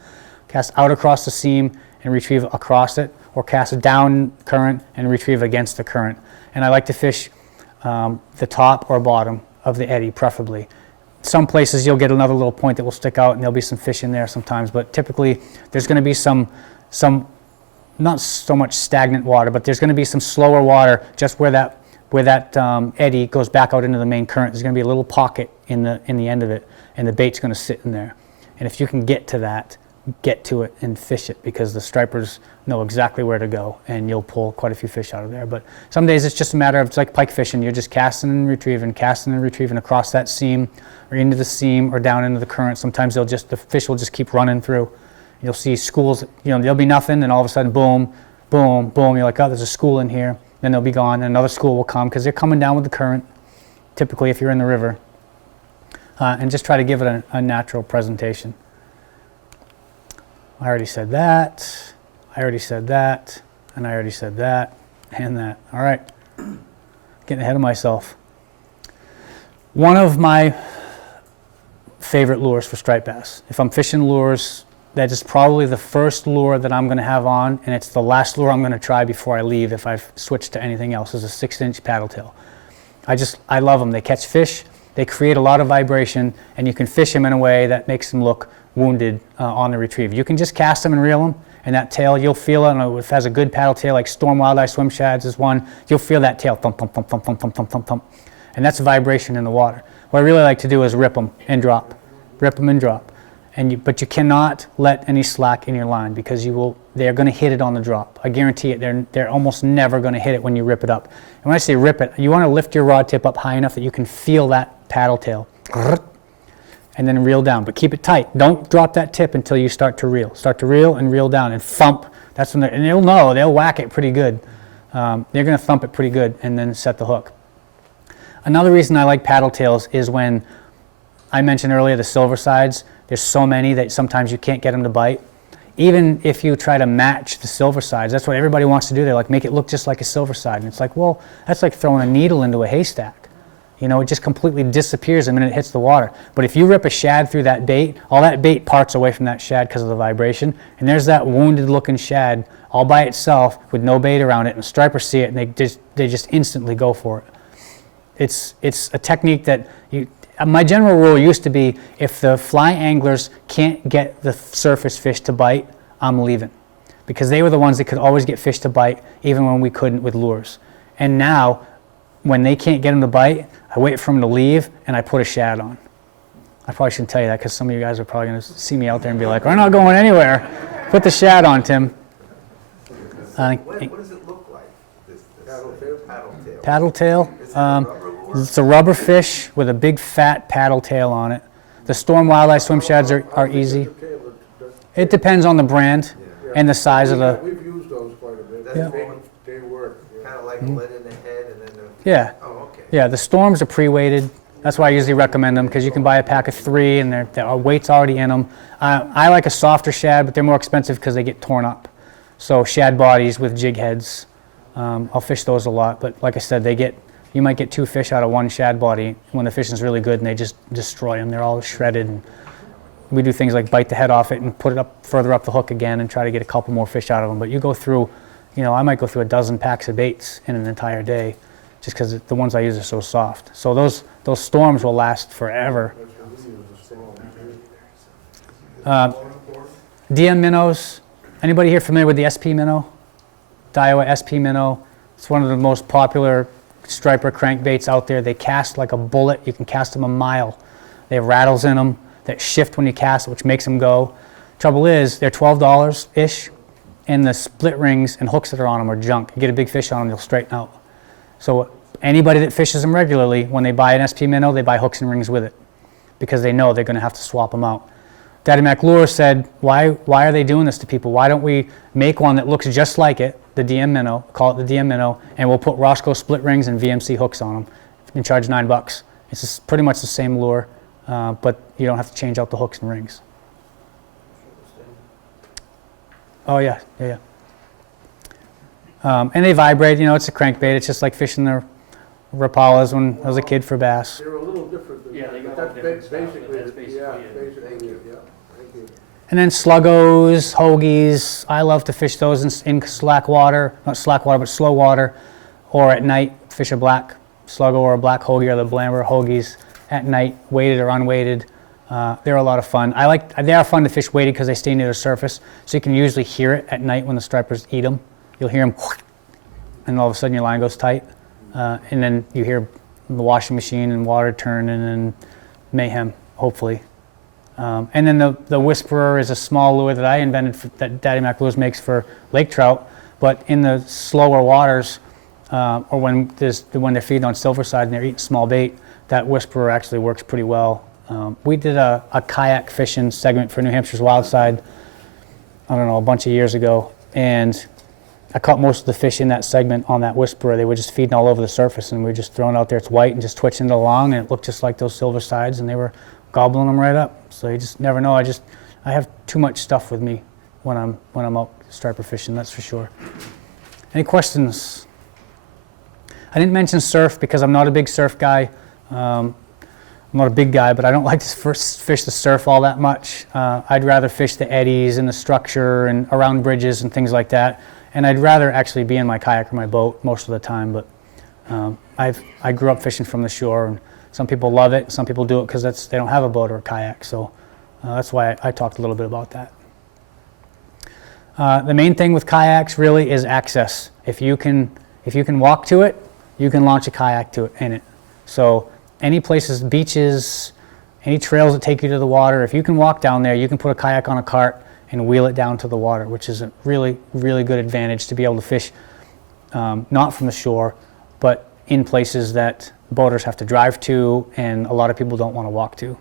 cast out across the seam and retrieve across it, or cast down current and retrieve against the current. And I like to fish the top or bottom of the eddy, preferably. Some places you'll get another little point that will stick out, and there'll be some fish in there sometimes, but typically there's going to be some not so much stagnant water, but there's going to be some slower water just where that eddy goes back out into the main current. There's going to be a little pocket in the end of it, and the bait's going to sit in there. And if you can get to that, get to it and fish it, because the stripers know exactly where to go, and you'll pull quite a few fish out of there. But some days it's just a matter of, it's like pike fishing. You're just casting and retrieving across that seam or into the seam or down into the current. Sometimes the fish will just keep running through. You'll see schools, there'll be nothing, and all of a sudden, boom, boom, boom. You're like, oh, there's a school in here. Then they'll be gone, and another school will come, because they're coming down with the current, typically if you're in the river. And just try to give it a natural presentation. I already said that, and I already said that, and that. All right, getting ahead of myself. One of my favorite lures for striped bass, if I'm fishing lures, that is probably the first lure that I'm going to have on, and it's the last lure I'm going to try before I leave if I've switched to anything else, is a 6-inch paddle tail. I love them. They catch fish, they create a lot of vibration, and you can fish them in a way that makes them look wounded on the retrieve. You can just cast them and reel them, and that tail, you'll feel it. And if it has a good paddle tail, like Storm Wildeye Swim Shads is one, you'll feel that tail thump, thump, thump, thump, thump, thump, thump, thump, thump. and that's vibration in the water. What I really like to do is rip them and drop, rip them and drop. But you cannot let any slack in your line because they're going to hit it on the drop. I guarantee it, they're almost never going to hit it when you rip it up. And when I say rip it, you want to lift your rod tip up high enough that you can feel that paddle tail. And then reel down, but keep it tight. Don't drop that tip until you start to reel. Start to reel and reel down and thump. That's when and they'll whack it pretty good. They're going to thump it pretty good and then set the hook. Another reason I like paddle tails is when I mentioned earlier the silver sides. There's so many that sometimes you can't get them to bite. Even if you try to match the silver sides, that's what everybody wants to do. They're like, make it look just like a silver side. And it's like, well, that's like throwing a needle into a haystack. You know, it just completely disappears the minute it hits the water. But if you rip a shad through that bait, all that bait parts away from that shad because of the vibration. And there's that wounded looking shad all by itself with no bait around it. And the stripers see it and they just instantly go for it. It's a technique that my general rule used to be, if the fly anglers can't get the surface fish to bite, I'm leaving. Because they were the ones that could always get fish to bite, even when we couldn't with lures. And now, when they can't get them to bite, I wait for them to leave, and I put a shad on. I probably shouldn't tell you that, because some of you guys are probably going to see me out there and be like, we're not going anywhere. Put the shad on, Tim. What does it look like, this Paddle tail? paddle tail? Paddle tail. Is it a rubber lure? It's a rubber fish with a big fat paddle tail on it. The Storm Wildlife swim shads are easy. It depends on the brand and the size of the... We've used those quite a bit. That's They work. kind of like lead in the head and then Yeah. oh, okay. Yeah, the Storms are pre-weighted. That's why I usually recommend them, because you can buy a pack of 3 and their weight's already in them. I like a softer shad, but they're more expensive because they get torn up. So shad bodies with jig heads, I'll fish those a lot. But like I said, you might get 2 fish out of 1 shad body when the fishing's really good, and they just destroy them. They're all shredded. And we do things like bite the head off it and put it up further up the hook again and try to get a couple more fish out of them. But you go through, I might go through a dozen packs of baits in an entire day, just because the ones I use are so soft. So those Storms will last forever. DM minnows. Anybody here familiar with the SP minnow? Daiwa SP minnow. It's one of the most popular striper crankbaits out there. They cast like a bullet. You can cast them a mile. They have rattles in them that shift when you cast it, which makes them go. Trouble is, they're $12-ish, and the split rings and hooks that are on them are junk. You get a big fish on them, they'll straighten out. So anybody that fishes them regularly, when they buy an SP minnow, they buy hooks and rings with it, because they know they're going to have to swap them out. Daddy Mac Lure said, why are they doing this to people? Why don't we make one that looks just like it, the DM minnow, call it the DM minnow, and we'll put Roscoe split rings and VMC hooks on them and charge $9. It's just pretty much the same lure, but you don't have to change out the hooks and rings. Oh yeah. And they vibrate, it's a crankbait. It's just like fishing the Rapalas when I was a kid for bass. They're a little different than Yeah, that, they but got that's different stuff, but basically, that's basically yeah, it. basically, yeah. Thank you. And then sluggos, hoagies. I love to fish those in slack water, not slack water, but slow water, or at night, fish a black sluggo or a black hoagie or the Blamber hoagies at night, weighted or unweighted. They're a lot of fun. They are fun to fish weighted because they stay near the surface, so you can usually hear it at night when the stripers eat them. You'll hear them, and all of a sudden your line goes tight, and then you hear the washing machine and water turn, and then mayhem, hopefully. And then the Whisperer is a small lure that I invented that Daddy Mac Lures makes for lake trout, but in the slower waters, or when they're feeding on silverside and they're eating small bait, that Whisperer actually works pretty well. We did a kayak fishing segment for New Hampshire's Wild Side, I don't know, a bunch of years ago, and I caught most of the fish in that segment on that Whisperer. They were just feeding all over the surface, and we were just throwing it out there. It's white and just twitching it along, and it looked just like those silver sides, and they were gobbling them right up. So you just never know. I have too much stuff with me when I'm out striper fishing, that's for sure. Any questions? I didn't mention surf because I'm not a big surf guy. I'm not a big guy, but I don't like to fish the surf all that much. I'd rather fish the eddies and the structure and around bridges and things like that. And I'd rather actually be in my kayak or my boat most of the time. But I grew up fishing from the shore, and some people love it. Some people do it because they don't have a boat or a kayak. So that's why I talked a little bit about that. The main thing with kayaks really is access. If you can walk to it, you can launch a kayak in it. So any places, beaches, any trails that take you to the water, if you can walk down there, you can put a kayak on a cart and wheel it down to the water, which is a really, really good advantage to be able to fish not from the shore, but in places that boaters have to drive to and a lot of people don't want to walk to.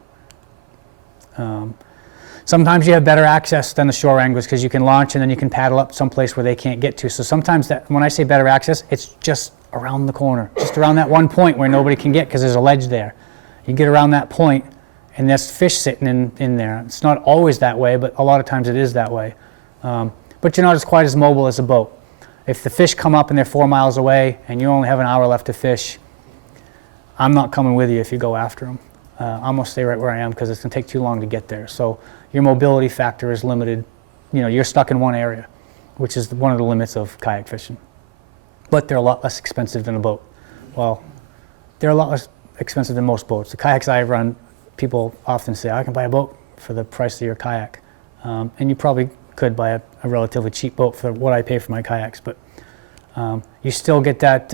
Sometimes you have better access than the shore anglers because you can launch and then you can paddle up someplace where they can't get to. So sometimes that, when I say better access, it's just around the corner, just around that one point where nobody can get because there's a ledge there. You get around that point and there's fish sitting in there. It's not always that way, but a lot of times it is that way. But you're not quite as mobile as a boat. If the fish come up and they're 4 miles away and you only have an hour left to fish, I'm not coming with you if you go after them. I'm gonna stay right where I am because it's gonna take too long to get there. So your mobility factor is limited. You know, you're stuck in one area, which is one of the limits of kayak fishing. But they're a lot less expensive than a boat. Well, they're a lot less expensive than most boats. The kayaks I run, people often say, I can buy a boat for the price of your kayak. And you probably could buy a relatively cheap boat for what I pay for my kayaks, but you still get that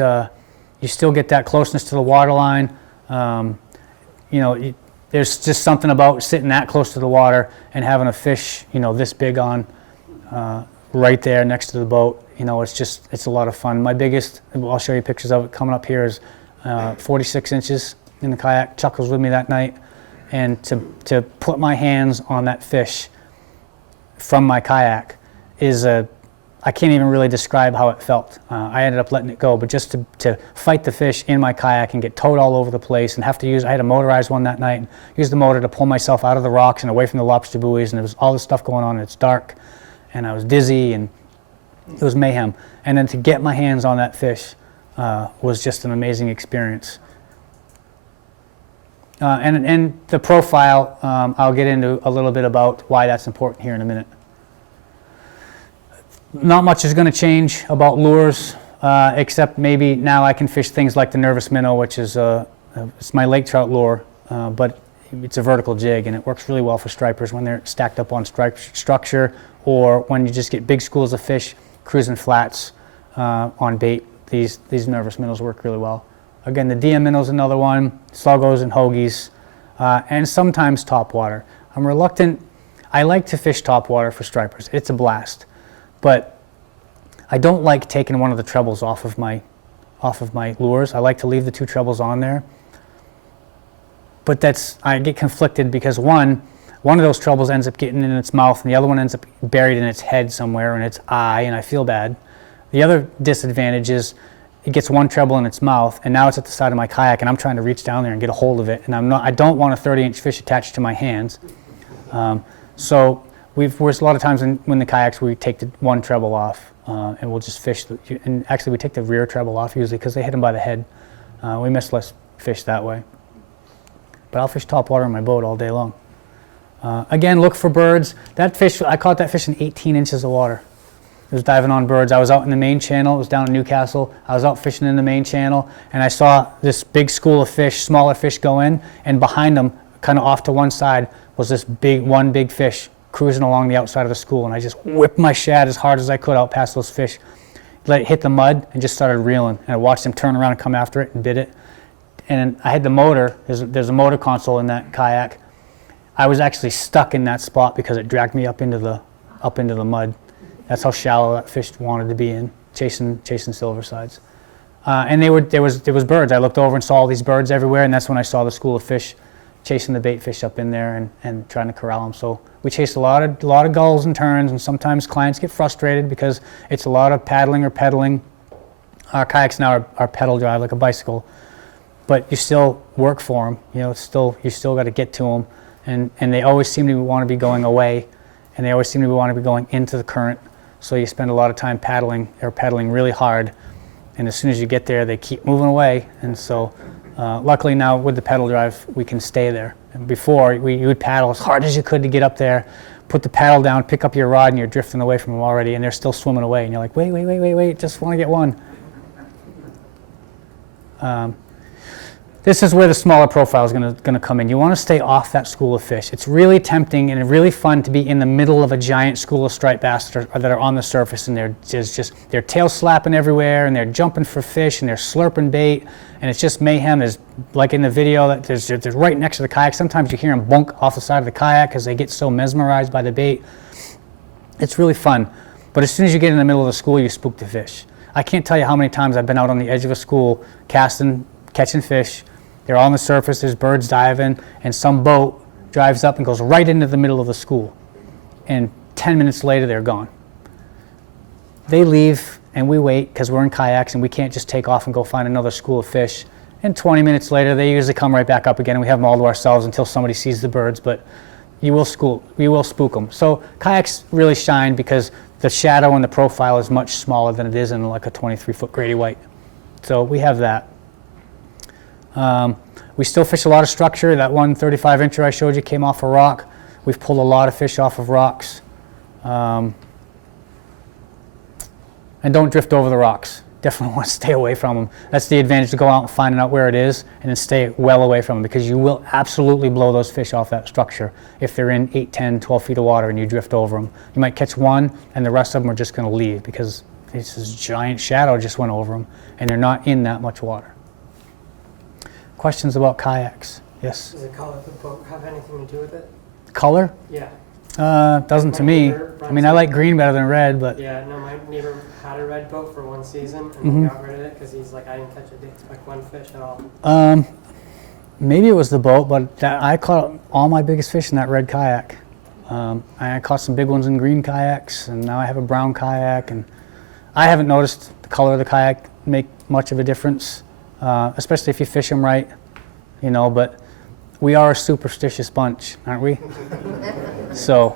closeness to the water line. You know, there's just something about sitting that close to the water and having a fish, you know, this big on right there next to the boat. You know, it's a lot of fun. My biggest, I'll show you pictures of it coming up here, is 46 inches in the kayak. Chuck was with me that night, and to put my hands on that fish from my kayak is I can't even really describe how it felt. I ended up letting it go, but just to fight the fish in my kayak and get towed all over the place and have to use, I had a motorized one that night, and use the motor to pull myself out of the rocks and away from the lobster buoys, and there was all this stuff going on, and it's dark, and I was dizzy, and it was mayhem. And then to get my hands on that fish was just an amazing experience. And the profile, I'll get into a little bit about why that's important here in a minute. Not much is going to change about lures, except maybe now I can fish things like the nervous minnow, which is it's my lake trout lure, but it's a vertical jig, and it works really well for stripers when they're stacked up on structure, or when you just get big schools of fish cruising flats on bait. These nervous minnows work really well. Again, the DM minnow is another one, sluggos and hoagies, and sometimes topwater. I'm reluctant. I like to fish topwater for stripers. It's a blast. But I don't like taking one of the trebles off of my lures. I like to leave the 2 trebles on there. But I get conflicted because one of those trebles ends up getting in its mouth and the other one ends up buried in its head somewhere in its eye, and I feel bad. The other disadvantage is it gets one treble in its mouth and now it's at the side of my kayak and I'm trying to reach down there and get a hold of it, and I don't want a 30-inch fish attached to my hands. So there's a lot of times when the kayaks we take the one treble off and we'll just fish. And actually we take the rear treble off usually because they hit them by the head. We miss less fish that way. But I'll fish topwater in my boat all day long. Again, look for birds. That fish, I caught that fish in 18 inches of water. It was diving on birds. I was out in the main channel. It was down in Newcastle. I was out fishing in the main channel, and I saw this big school of fish, smaller fish go in, and behind them, kind of off to one side, was this one big fish cruising along the outside of the school, and I just whipped my shad as hard as I could out past those fish, let it hit the mud, and just started reeling. And I watched him turn around and come after it and bit it. And I had the motor, there's a motor console in that kayak. I was actually stuck in that spot because it dragged me up into the mud. That's how shallow that fish wanted to be in, chasing silversides. And there was birds. I looked over and saw all these birds everywhere, and that's when I saw the school of fish chasing the bait fish up in there and trying to corral them. So we chased a lot of gulls and terns, and sometimes clients get frustrated because it's a lot of paddling or pedaling. Our kayaks now are pedal drive like a bicycle, but you still work for them. You know, you still got to get to them, and they always seem to want to be going away, and they always seem to want to be going into the current. So you spend a lot of time paddling really hard, and as soon as you get there, they keep moving away. And so luckily now with the pedal drive, we can stay there. And before, you would paddle as hard as you could to get up there, put the paddle down, pick up your rod, and you're drifting away from them already, and they're still swimming away. And you're like, wait, just want to get one. This is where the smaller profile is going to come in. You want to stay off that school of fish. It's really tempting and really fun to be in the middle of a giant school of striped bass that are on the surface, and they're just their tail slapping everywhere, and they're jumping for fish, and they're slurping bait, and it's just mayhem. There's, like in the video, there's right next to the kayak. Sometimes you hear them bonk off the side of the kayak because they get so mesmerized by the bait. It's really fun. But as soon as you get in the middle of the school, you spook the fish. I can't tell you how many times I've been out on the edge of a school casting, catching fish. They're on the surface, there's birds diving, and some boat drives up and goes right into the middle of the school. And 10 minutes later, they're gone. They leave, and we wait because we're in kayaks and we can't just take off and go find another school of fish. And 20 minutes later, they usually come right back up again, and we have them all to ourselves until somebody sees the birds, but we will spook them. So kayaks really shine because the shadow and the profile is much smaller than it is in like a 23-foot Grady White. So we have that. We still fish a lot of structure. That one 35-incher I showed you came off a rock. We've pulled a lot of fish off of rocks. And don't drift over the rocks. Definitely want to stay away from them. That's the advantage to go out and finding out where it is and then stay well away from them, because you will absolutely blow those fish off that structure if they're in 8, 10, 12 feet of water and you drift over them. You might catch one and the rest of them are just going to leave because this giant shadow just went over them and they're not in that much water. Questions about kayaks? Yes? Does the color of the boat have anything to do with it? Color? Yeah. Doesn't to me. I mean, I like green better than red, but Yeah, no, my neighbor had a red boat for one season and Mhm. got rid of it because he's like, I didn't catch like one fish at all. maybe it was the boat, but I caught all my biggest fish in that red kayak. I caught some big ones in green kayaks, and now I have a brown kayak, and I haven't noticed the color of the kayak make much of a difference, especially if you fish them right, you know, but we are a superstitious bunch, aren't we? So,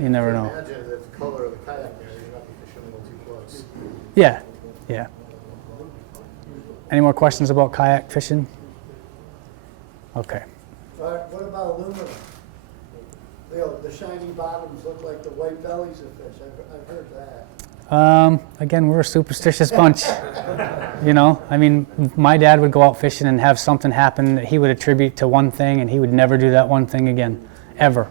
you never know. Imagine the color of the kayak there, you're not fishing a little too close. Yeah, yeah. Any more questions about kayak fishing? Okay. What about aluminum? The shiny bottoms look like the white bellies of fish. I've heard that. Again, we're a superstitious bunch. You know, I mean, my dad would go out fishing and have something happen that he would attribute to one thing, and he would never do that one thing again, ever.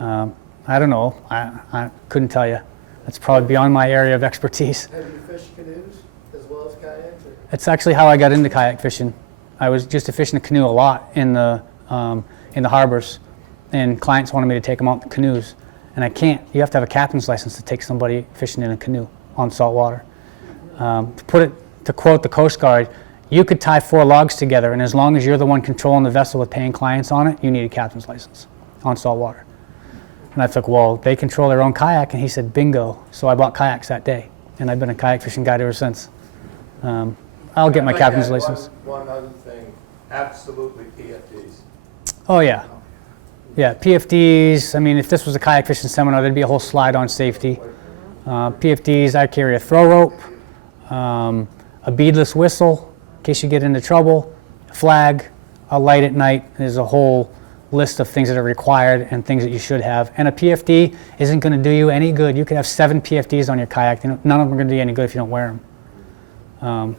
I don't know. I couldn't tell you. That's probably beyond my area of expertise. Have you fished canoes as well as kayaks? Or? It's actually how I got into kayak fishing. I was just fishing a canoe a lot in the harbors, and clients wanted me to take them out in canoes, and I can't. You have to have a captain's license to take somebody fishing in a canoe on salt water. To quote the Coast Guard, you could tie 4 logs together, and as long as you're the one controlling the vessel with paying clients on it, you need a captain's license on salt water. And I thought, well, they control their own kayak, and he said, bingo. So I bought kayaks that day, and I've been a kayak fishing guide ever since. I'll get my captain's license. One other thing, absolutely PFDs. Oh yeah. Yeah, PFDs, I mean, if this was a kayak fishing seminar, there'd be a whole slide on safety. PFDs, I carry a throw rope, a beadless whistle in case you get into trouble, a flag, a light at night. There's a whole list of things that are required and things that you should have. And a PFD isn't going to do you any good. You could have 7 PFDs on your kayak. None of them are going to do you any good if you don't wear them. I'm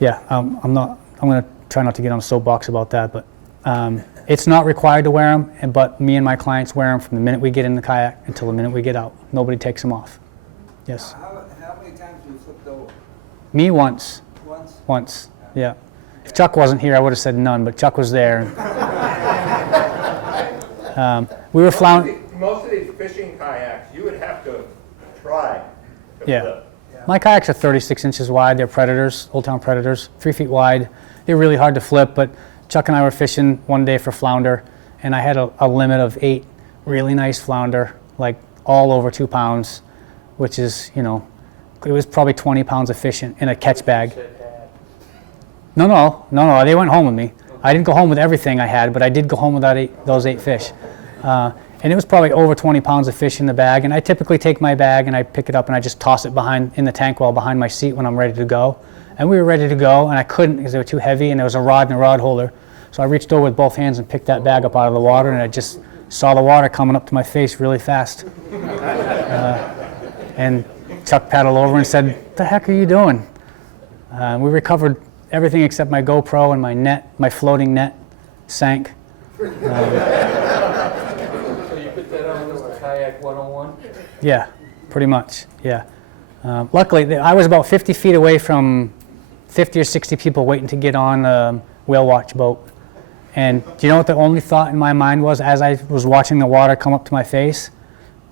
going to try not to get on a soapbox about that, but it's not required to wear them, but me and my clients wear them from the minute we get in the kayak until the minute we get out. Nobody takes them off. Yes? How many times have you flipped over? Me once. Once? Once, yeah. If Chuck wasn't here, I would have said none, but Chuck was there. We were floundering. Most of these fishing kayaks, you would have to try to Yeah. flip. My kayaks are 36 inches wide. They're Predators, Old Town Predators, 3 feet wide. They're really hard to flip, but Chuck and I were fishing one day for flounder, and I had a limit of 8 really nice flounder, like all over 2 pounds, which is, you know, it was probably 20 pounds of fish in a catch bag. No, they went home with me. I didn't go home with everything I had, but I did go home with those 8 fish. And it was probably over 20 pounds of fish in the bag, and I typically take my bag and I pick it up and I just toss it in the tank well behind my seat when I'm ready to go. And we were ready to go, and I couldn't because they were too heavy, and there was a rod and a rod holder. So I reached over with both hands and picked that bag up out of the water, and I just saw the water coming up to my face really fast. And Chuck paddled over and said, "What the heck are you doing?" We recovered everything except my GoPro and my net, my floating net, sank. So you put that on as Kayak 101? Yeah, pretty much, yeah. Luckily, I was about 50 feet away from 50 or 60 people waiting to get on a whale watch boat. And do you know what the only thought in my mind was as I was watching the water come up to my face?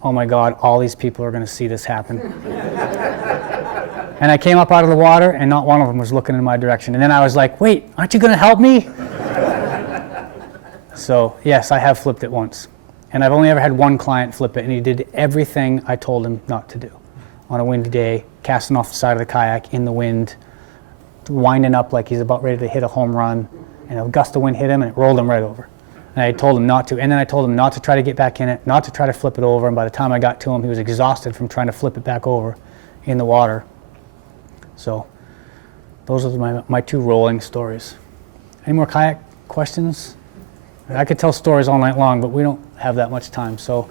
Oh my God, all these people are going to see this happen. And I came up out of the water, and not one of them was looking in my direction. And then I was like, wait, aren't you going to help me? So, yes, I have flipped it once. And I've only ever had one client flip it, and he did everything I told him not to do. On a windy day, casting off the side of the kayak in the wind, winding up like he's about ready to hit a home run, and a gust of wind hit him, and it rolled him right over. And I told him not to, and then I told him not to try to get back in it, not to try to flip it over, and by the time I got to him, he was exhausted from trying to flip it back over in the water. So, those are my two rolling stories. Any more kayak questions? I could tell stories all night long, but we don't have that much time. So,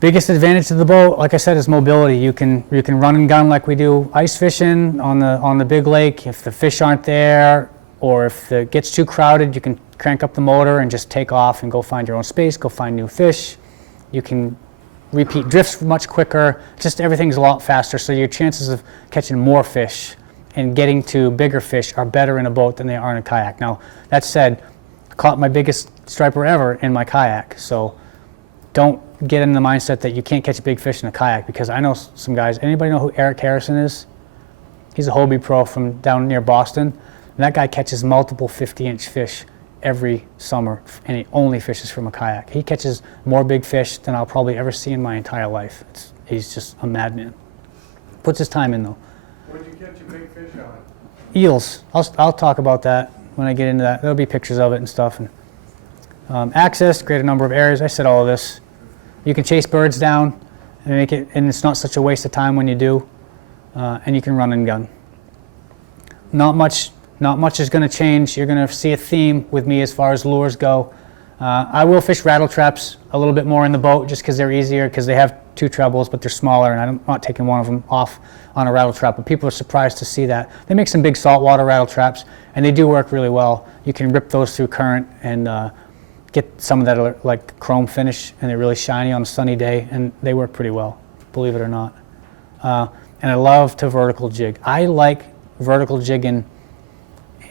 biggest advantage of the boat, like I said, is mobility. You can run and gun like we do ice fishing on the big lake. If the fish aren't there, or if it gets too crowded, you can crank up the motor and just take off and go find your own space, go find new fish. You can repeat drifts much quicker. Just everything's a lot faster, so your chances of catching more fish and getting to bigger fish are better in a boat than they are in a kayak. Now, that said, I caught my biggest striper ever in my kayak, so don't get in the mindset that you can't catch a big fish in a kayak, because I know some guys. Anybody know who Eric Harrison is? He's a Hobie pro from down near Boston, and that guy catches multiple 50-inch fish every summer, and he only fishes from a kayak. He catches more big fish than I'll probably ever see in my entire life. He's just a madman. Puts his time in, though. What'd you catch a big fish on? Eels. I'll talk about that when I get into that. There'll be pictures of it and stuff. And access, create a number of areas. I said all of this. You can chase birds down and make it, and it's not such a waste of time when you do. And you can run and gun. Not much is going to change. You're going to see a theme with me as far as lures go. I will fish rattle traps a little bit more in the boat just because they're easier, because they have two trebles, but they're smaller, and I'm not taking one of them off on a rattle trap. But people are surprised to see that. They make some big saltwater rattle traps, and they do work really well. You can rip those through current and get some of that like chrome finish, and they're really shiny on a sunny day, and they work pretty well, believe it or not. And I love to vertical jig. I like vertical jigging.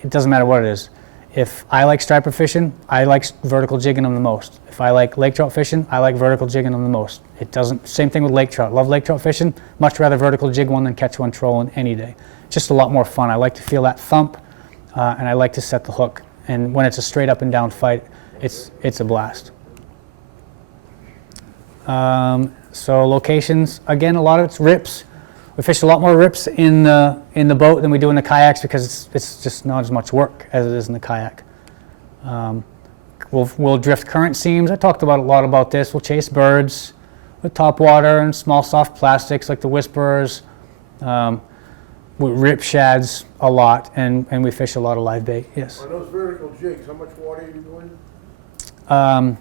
It doesn't matter what it is. If I like striper fishing, I like vertical jigging them the most. If I like lake trout fishing, I like vertical jigging them the most. It doesn't, same thing with lake trout. Love lake trout fishing, much rather vertical jig one than catch one trolling any day. Just a lot more fun. I like to feel that thump, and I like to set the hook. And when it's a straight up and down fight, it's a blast. So locations, again, a lot of it's rips. We fish a lot more rips in the boat than we do in the kayaks, because it's just not as much work as it is in the kayak. We'll drift current seams. I talked about a lot about this. We'll chase birds with top water and small soft plastics like the whisperers. We rip shads a lot, and we fish a lot of live bait. Yes. On those vertical jigs, how much water are you doing?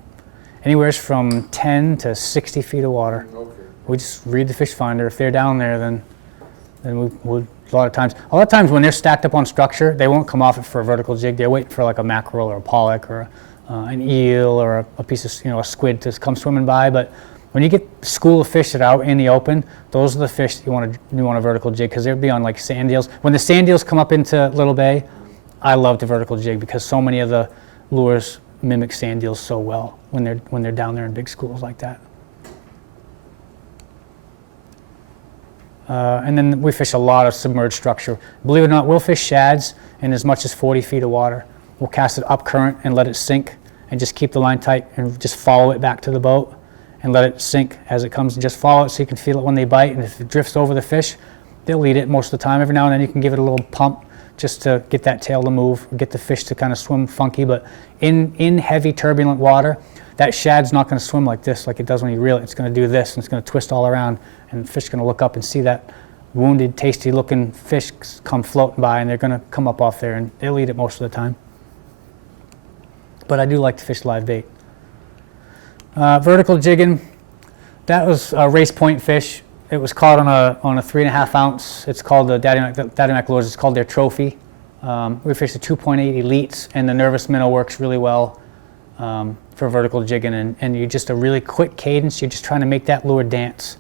Anywhere from 10 to 60 feet of water. Okay. We just read the fish finder. If they're down there, then we a lot of times when they're stacked up on structure, they won't come off it for a vertical jig. They're waiting for like a mackerel or a pollock or an eel or a piece of, a squid to come swimming by. But when you get a school of fish that are out in the open, those are the fish that you want a vertical jig, because they'll be on like sand eels. When the sand eels come up into Little Bay, I love the vertical jig, because so many of the lures mimic sand eels so well when they're down there in big schools like that. And then we fish a lot of submerged structure. Believe it or not, we'll fish shads in as much as 40 feet of water. We'll cast it up current and let it sink, and just keep the line tight and just follow it back to the boat and let it sink as it comes, and just follow it so you can feel it when they bite. And if it drifts over the fish, they'll eat it most of the time. Every now and then you can give it a little pump just to get that tail to move, get the fish to kind of swim funky. But in heavy turbulent water, that shad's not going to swim like this, like it does when you reel it. It's going to do this, and it's going to twist all around, and the fish are going to look up and see that wounded, tasty-looking fish come floating by, and they're going to come up off there, and they'll eat it most of the time. But I do like to fish live bait. Vertical jigging, that was a race point fish. It was caught on a 3.5 ounce. It's called the Daddy Mac lures. It's called their trophy. We fish the 2.8 elites, and the nervous minnow works really well for vertical jigging, and you just a really quick cadence. You're just trying to make that lure dance.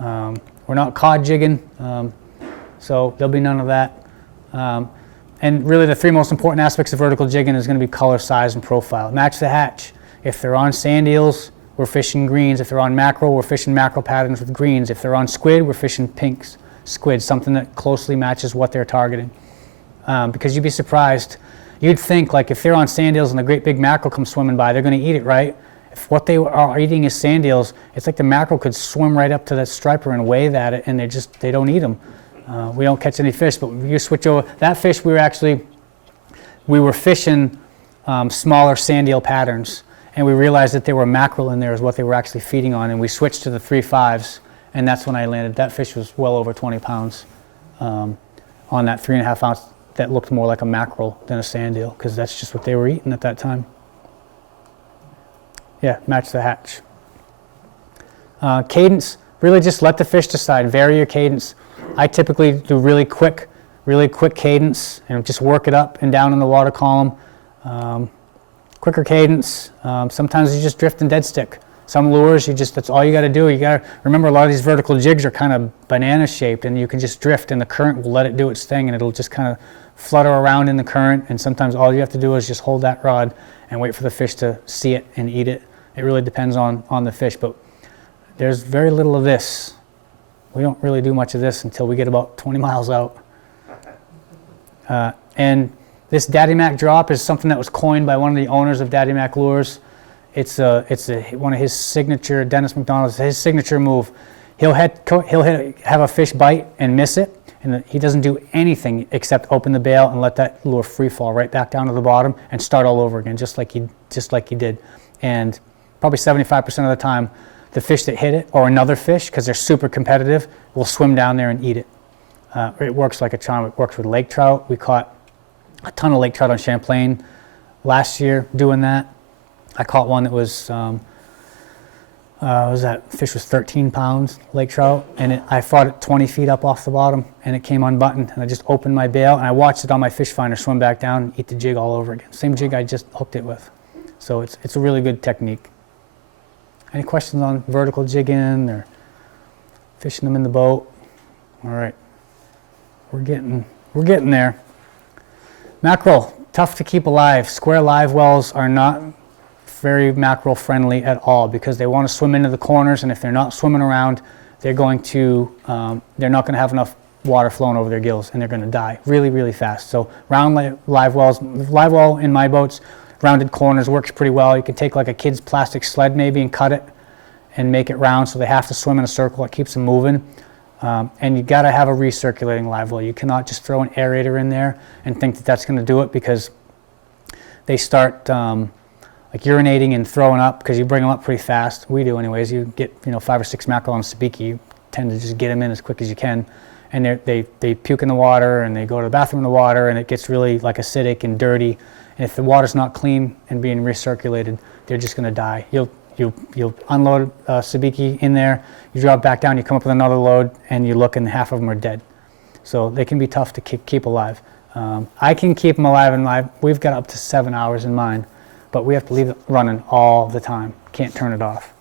We're not cod jigging, so there'll be none of that. And really the three most important aspects of vertical jigging is going to be color, size, and profile. Match the hatch. If they're on sand eels, we're fishing greens. If they're on mackerel, we're fishing mackerel patterns with greens. If they're on squid, we're fishing pinks, squid, something that closely matches what they're targeting. Because you'd be surprised. You'd think, like, if they're on sand eels and the great big mackerel comes swimming by, they're going to eat it, right? If what they are eating is sand eels, it's like the mackerel could swim right up to that striper and wave at it, and they don't eat them. We don't catch any fish, but you switch over. That fish, we were fishing smaller sand eel patterns, and we realized that there were mackerel in there is what they were actually feeding on, and we switched to the 3.5s, and that's when I landed. That fish was well over 20 pounds on that 3.5 ounce that looked more like a mackerel than a sand eel, because that's just what they were eating at that time. Yeah, match the hatch. Cadence, really just let the fish decide. Vary your cadence. I typically do really quick cadence and just work it up and down in the water column. Quicker cadence. Sometimes you just drift and dead stick. Some lures, that's all you got to do. You got to remember, a lot of these vertical jigs are kind of banana shaped, and you can just drift, and the current will let it do its thing, and it'll just kind of flutter around in the current. And sometimes all you have to do is just hold that rod and wait for the fish to see it and eat it. It really depends on the fish, but there's very little of this. We don't really do much of this until we get about 20 miles out. And this Daddy Mac drop is something that was coined by one of the owners of Daddy Mac Lures. It's one of his signature, Dennis McDonald's, his signature move. He'll have a fish bite and miss it, and he doesn't do anything except open the bail and let that lure free fall right back down to the bottom and start all over again, just like he did. And probably 75% of the time, the fish that hit it, or another fish, because they're super competitive, will swim down there and eat it. It works like a charm. It works with lake trout. We caught a ton of lake trout on Champlain last year doing that. I caught one that was fish was 13 pounds, lake trout, and I fought it 20 feet up off the bottom, and it came unbuttoned, and I just opened my bail, and I watched it on my fish finder swim back down and eat the jig all over again. Same jig I just hooked it with. So it's a really good technique. Any questions on vertical jigging or fishing them in the boat? All right, we're getting there. Mackerel, tough to keep alive. Square live wells are not very mackerel friendly at all, because they want to swim into the corners, and if they're not swimming around, they're not going to have enough water flowing over their gills, and they're going to die really, really fast. So round live wells, live well in my boats, rounded corners works pretty well. You can take like a kid's plastic sled maybe and cut it and make it round, so they have to swim in a circle. It keeps them moving. And you got to have a recirculating live well. You cannot just throw an aerator in there and think that that's going to do it, because they start like urinating and throwing up, because you bring them up pretty fast. We do anyways. You get 5 or 6 mackerel on a sabiki, you tend to just get them in as quick as you can. And they puke in the water, and they go to the bathroom in the water, and it gets really like acidic and dirty. And if the water's not clean and being recirculated, they're just going to die. You'll unload a sabiki in there, you drop back down, you come up with another load, and you look, and half of them are dead. So they can be tough to keep alive. I can keep them alive and live. We've got up to 7 hours in mine, but we have to leave it running all the time. Can't turn it off.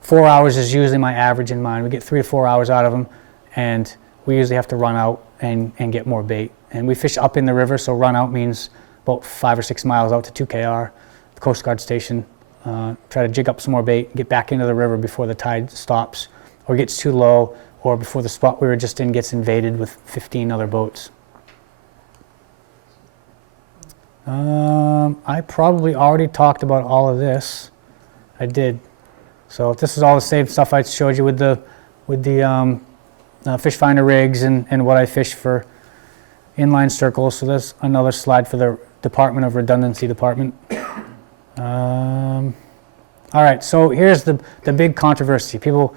4 hours is usually my average in mine. We get 3 to 4 hours out of them, and we usually have to run out and get more bait. And we fish up in the river, so run out means about 5 or 6 miles out to 2KR, the Coast Guard station. Try to jig up some more bait, get back into the river before the tide stops or gets too low, or before the spot we were just in gets invaded with 15 other boats. I probably already talked about all of this. I did. So this is all the same stuff I showed you with the fish finder rigs and what I fish for inline circles. So there's another slide for the Department of Redundancy Department. All right, so here's the big controversy. People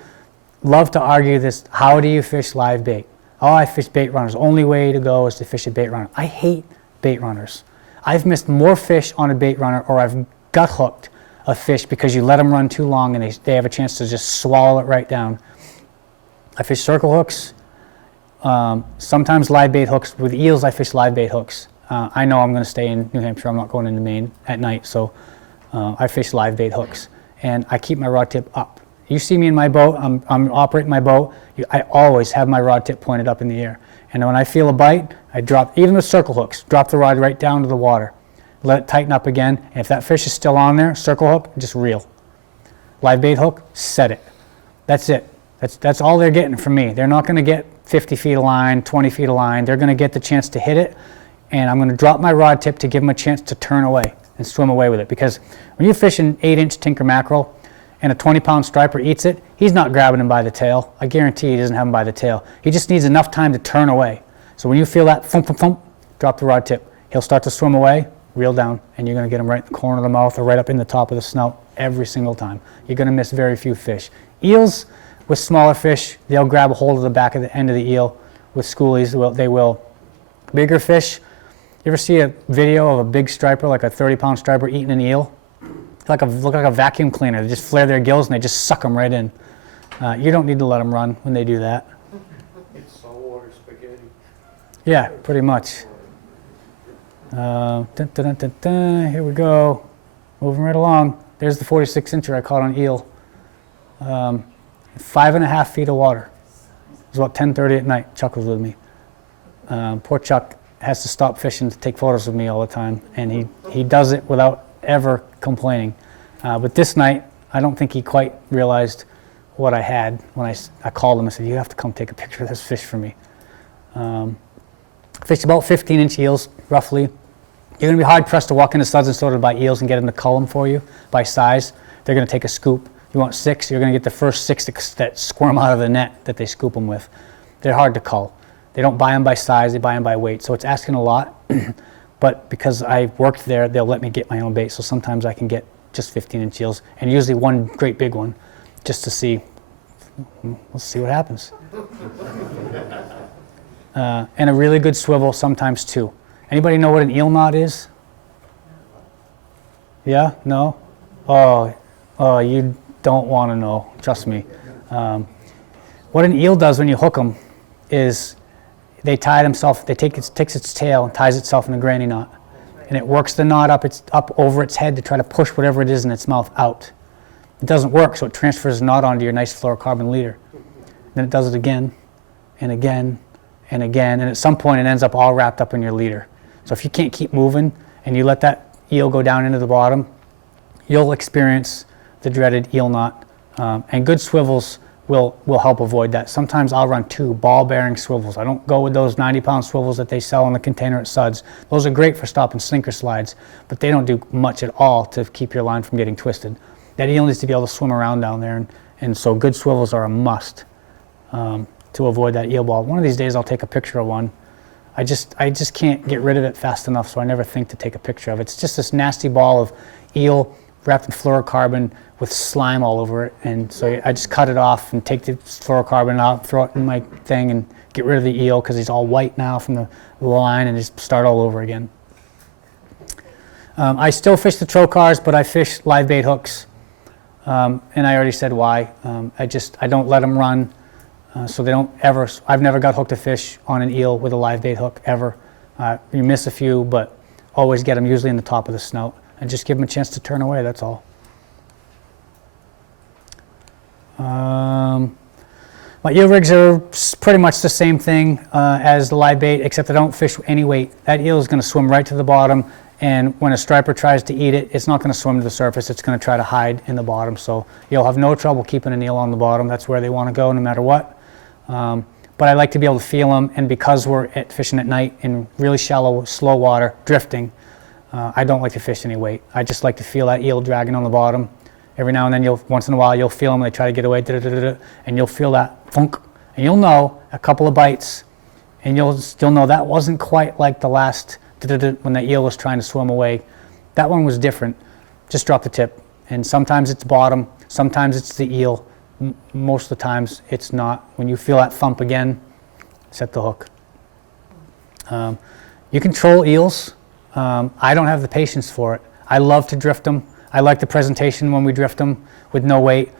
love to argue this: how do you fish live bait? Oh, I fish bait runners. Only way to go is to fish a bait runner. I hate bait runners. I've missed more fish on a bait runner, or I've gut hooked a fish because you let them run too long and they have a chance to just swallow it right down. I fish circle hooks Sometimes live bait hooks. With eels, I fish live bait hooks. I know I'm going to stay in New Hampshire. I'm not going into Maine at night, so I fish live bait hooks. And I keep my rod tip up. You see me in my boat, I'm operating my boat. I always have my rod tip pointed up in the air. And when I feel a bite, I drop, even with circle hooks, drop the rod right down to the water. Let it tighten up again. And if that fish is still on there, circle hook, just reel. Live bait hook, set it. That's it. That's all they're getting from me. They're not going to get 50 feet of line, 20 feet of line. They're going to get the chance to hit it, and I'm going to drop my rod tip to give them a chance to turn away and swim away with it. Because when you fish an 8-inch tinker mackerel and a 20-pound striper eats it, he's not grabbing him by the tail. I guarantee he doesn't have him by the tail. He just needs enough time to turn away. So when you feel that thump, thump, thump, drop the rod tip. He'll start to swim away, reel down, and you're going to get him right in the corner of the mouth or right up in the top of the snout every single time. You're going to miss very few fish. Eels, with smaller fish, they'll grab a hold of the back of the end of the eel. With schoolies, they will. Bigger fish, you ever see a video of a big striper, like a 30-pound striper, eating an eel? Look like a vacuum cleaner. They just flare their gills and they just suck them right in. You don't need to let them run when they do that. It's saltwater spaghetti. Yeah, pretty much. Dun, dun, dun, dun, dun. Here we go. Moving right along. There's the 46-incher I caught on eel. 5.5 feet of water. It was about 10:30 at night. Chuck was with me. Poor Chuck has to stop fishing to take photos of me all the time, and he does it without ever complaining. But this night, I don't think he quite realized what I had when I called him and said, "You have to come take a picture of this fish for me." Fished about 15-inch eels, roughly. You're going to be hard-pressed to walk into Suds and Soda to buy eels and get them to cull them for you by size. They're going to take a scoop. You want 6, you're going to get the first 6 that squirm out of the net that they scoop them with. They're hard to cull. They don't buy them by size, they buy them by weight. So it's asking a lot, but because I worked there, they'll let me get my own bait. So sometimes I can get just 15-inch eels, and usually one great big one, just to see. Let's see what happens. And a really good swivel sometimes too. Anybody know what an eel knot is? Yeah? No? Oh, you don't want to know. Trust me. What an eel does when you hook them is they takes its tail and ties itself in a granny knot. And it works the knot up over its head to try to push whatever it is in its mouth out. It doesn't work, so it transfers the knot onto your nice fluorocarbon leader. Then it does it again and again and again, and at some point it ends up all wrapped up in your leader. So if you can't keep moving and you let that eel go down into the bottom, you'll experience the dreaded eel knot. And good swivels will help avoid that. Sometimes I'll run 2 ball-bearing swivels. I don't go with those 90-pound swivels that they sell in the container at Suds. Those are great for stopping sinker slides, but they don't do much at all to keep your line from getting twisted. That eel needs to be able to swim around down there, and so good swivels are a must to avoid that eel ball. One of these days I'll take a picture of one. I just can't get rid of it fast enough, so I never think to take a picture of it. It's just this nasty ball of eel wrapped in fluorocarbon with slime all over it, and so I just cut it off and take the fluorocarbon out, throw it in my thing, and get rid of the eel because he's all white now from the line, and just start all over again. I still fish the trocars, but I fish live bait hooks, and I already said why. I don't let them run, so they don't ever. I've never got hooked a fish on an eel with a live bait hook ever. You miss a few, but always get them usually in the top of the snout, and just give them a chance to turn away. That's all. My eel rigs are pretty much the same thing as the live bait, except I don't fish any weight. That eel is going to swim right to the bottom, and when a striper tries to eat it, it's not going to swim to the surface. It's going to try to hide in the bottom. So you'll have no trouble keeping an eel on the bottom. That's where they want to go no matter what. But I like to be able to feel them, and because we're fishing at night in really shallow, slow water, drifting, I don't like to fish any weight. I just like to feel that eel dragging on the bottom. Every now and then, once in a while, you'll feel them. They try to get away, and you'll feel that funk, and you'll know a couple of bites, and you'll still know that wasn't quite like the last when the eel was trying to swim away. That one was different. Just drop the tip, and sometimes it's bottom, sometimes it's the eel. Most of the times, it's not. When you feel that thump again, set the hook. You can troll eels. I don't have the patience for it. I love to drift them. I like the presentation when we drift them with no weight.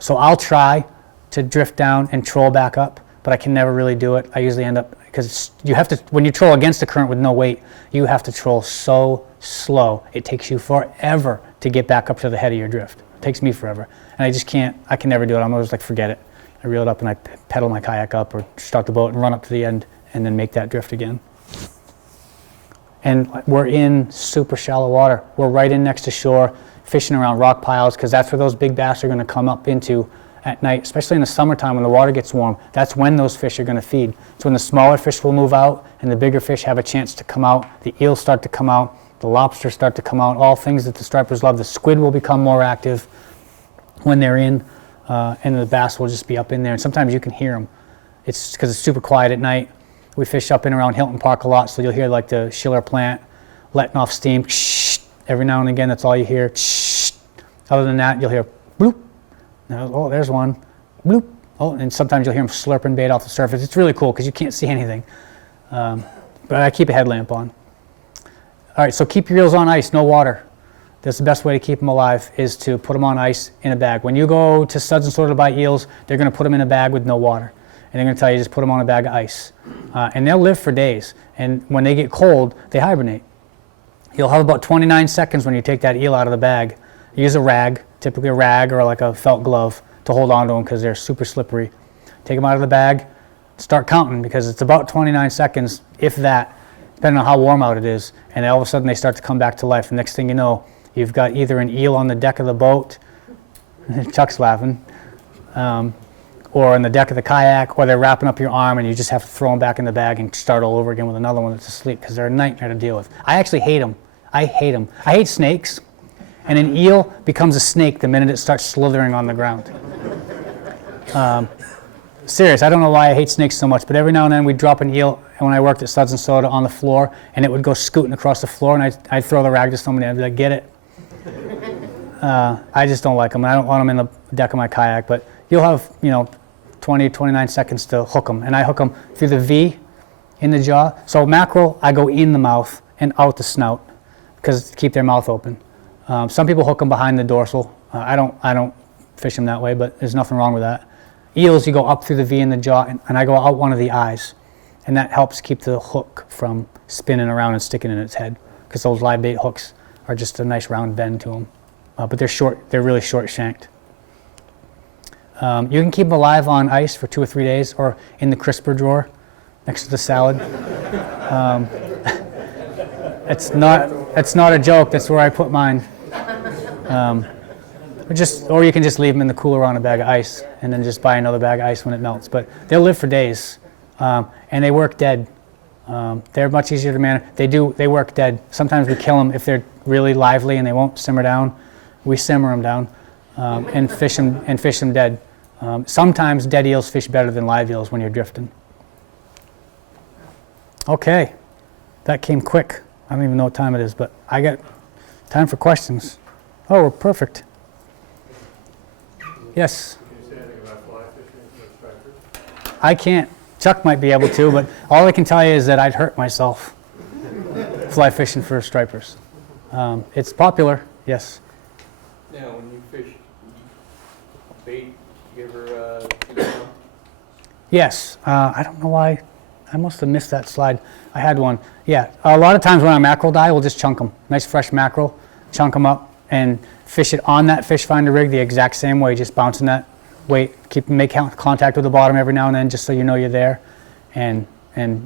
So I'll try to drift down and troll back up, but I can never really do it. I usually end up, because you have to, when you troll against the current with no weight, you have to troll so slow. It takes you forever to get back up to the head of your drift. It takes me forever. And I just can't, I can never do it. I'm always like, forget it. I reel it up and I pedal my kayak up or start the boat and run up to the end and then make that drift again. And we're in super shallow water. We're right in next to shore, fishing around rock piles, because that's where those big bass are going to come up into at night, especially in the summertime when the water gets warm. That's when those fish are going to feed. It's when the smaller fish will move out and the bigger fish have a chance to come out. The eels start to come out. The lobsters start to come out. All things that the stripers love. The squid will become more active when they're in, and the bass will just be up in there. And sometimes you can hear them. It's because it's super quiet at night. We fish up and around Hilton Park a lot, so you'll hear like the chiller plant letting off steam. Every now and again, that's all you hear. Other than that, you'll hear bloop. Oh, there's one. Bloop. Oh, and sometimes you'll hear them slurping bait off the surface. It's really cool because you can't see anything. But I keep a headlamp on. All right, so keep your eels on ice, no water. That's the best way to keep them alive, is to put them on ice in a bag. When you go to Suds and Sorter to buy eels, they're going to put them in a bag with no water. And they're going to tell you just put them on a bag of ice. And they'll live for days. And when they get cold, they hibernate. You'll have about 29 seconds when you take that eel out of the bag. Use a rag, typically a rag or like a felt glove, to hold on to them because they're super slippery. Take them out of the bag, start counting, because it's about 29 seconds, if that, depending on how warm out it is. And all of a sudden they start to come back to life. The next thing you know, you've got either an eel on the deck of the boat, Chuck's laughing, or on the deck of the kayak, or they're wrapping up your arm and you just have to throw them back in the bag and start all over again with another one that's asleep, because they're a nightmare to deal with. I actually hate them. I hate them. I hate snakes, and an eel becomes a snake the minute it starts slithering on the ground. Serious, I don't know why I hate snakes so much, but every now and then we'd drop an eel, and when I worked at Suds and Soda, on the floor, and it would go scooting across the floor, and I'd throw the rag to somebody, and I'd be like, get it. I just don't like them. I don't want them in the deck of my kayak, but you'll have, 20, 29 seconds to hook them. And I hook them through the V in the jaw. So mackerel, I go in the mouth and out the snout, because to keep their mouth open. Some people hook them behind the dorsal. I don't fish them that way, but there's nothing wrong with that. Eels, you go up through the V in the jaw, and I go out one of the eyes. And that helps keep the hook from spinning around and sticking in its head, because those live bait hooks are just a nice round bend to them. But they're short, they're really short shanked. You can keep them alive on ice for 2 or 3 days, or in the crisper drawer next to the salad. It's not a joke. That's where I put mine. Or you can just leave them in the cooler on a bag of ice, and then just buy another bag of ice when it melts. But they'll live for days, and they work dead. They're much easier to manage. They work dead. Sometimes we kill them if they're really lively and they won't simmer down. We simmer them down and fish them dead. Sometimes dead eels fish better than live eels when you're drifting. Okay, that came quick. I don't even know what time it is, but I got time for questions. Oh, we're perfect. Yes? Can you say anything about fly fishing with stripers? I can't. Chuck might be able to, but all I can tell you is that I'd hurt myself fly fishing for stripers. It's popular, yes. Now, when you fish bait, you ever keep them? Yes, I don't know why. I must have missed that slide. I had one. Yeah, a lot of times when our mackerel die, we'll just chunk them. Nice fresh mackerel, chunk them up, and fish it on that fish finder rig the exact same way, just bouncing that weight. Make contact with the bottom every now and then, just so you know you're there, and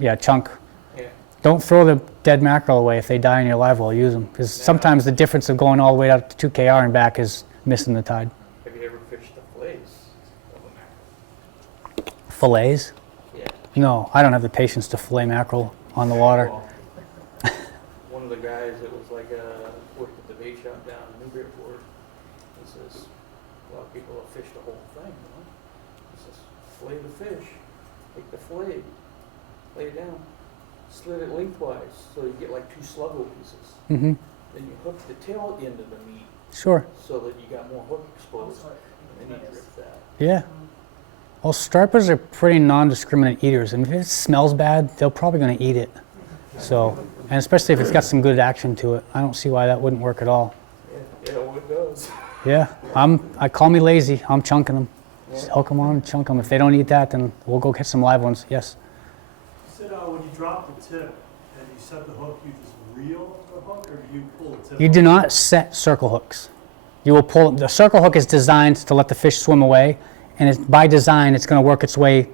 yeah, chunk. Yeah. Don't throw the dead mackerel away if they die in your live well. Use them, because sometimes the difference of going all the way out to 2 kr and back is missing the tide. Have you ever fished the fillets of a mackerel? Fillets? Yeah. No, I don't have the patience to fillet mackerel on the water. One of the guys that was like worked at the bait shop down in Newburyport, he says, a lot of people have fished the whole thing, He says, fillet the fish, take the fillet, lay it down, slit it lengthwise so you get like 2 sluggo pieces. Mm-hmm. Then you hook the tail end of the meat Sure. so that you got more hook exposed, and then you drift that. Yeah. Well, stripers are pretty non-discriminate eaters, and if it smells bad, they're probably going to eat it. So, and especially if it's got some good action to it, I don't see why that wouldn't work at all. Yeah, well, it does. Yeah, I call me lazy. I'm chunking them. Just hook them on, chunk them. If they don't eat that, then we'll go catch some live ones. Yes? You said when you drop the tip and you set the hook, you just reel the hook, or do you pull the tip? You do not set circle hooks. You will pull. The circle hook is designed to let the fish swim away, and by design, it's going to work its way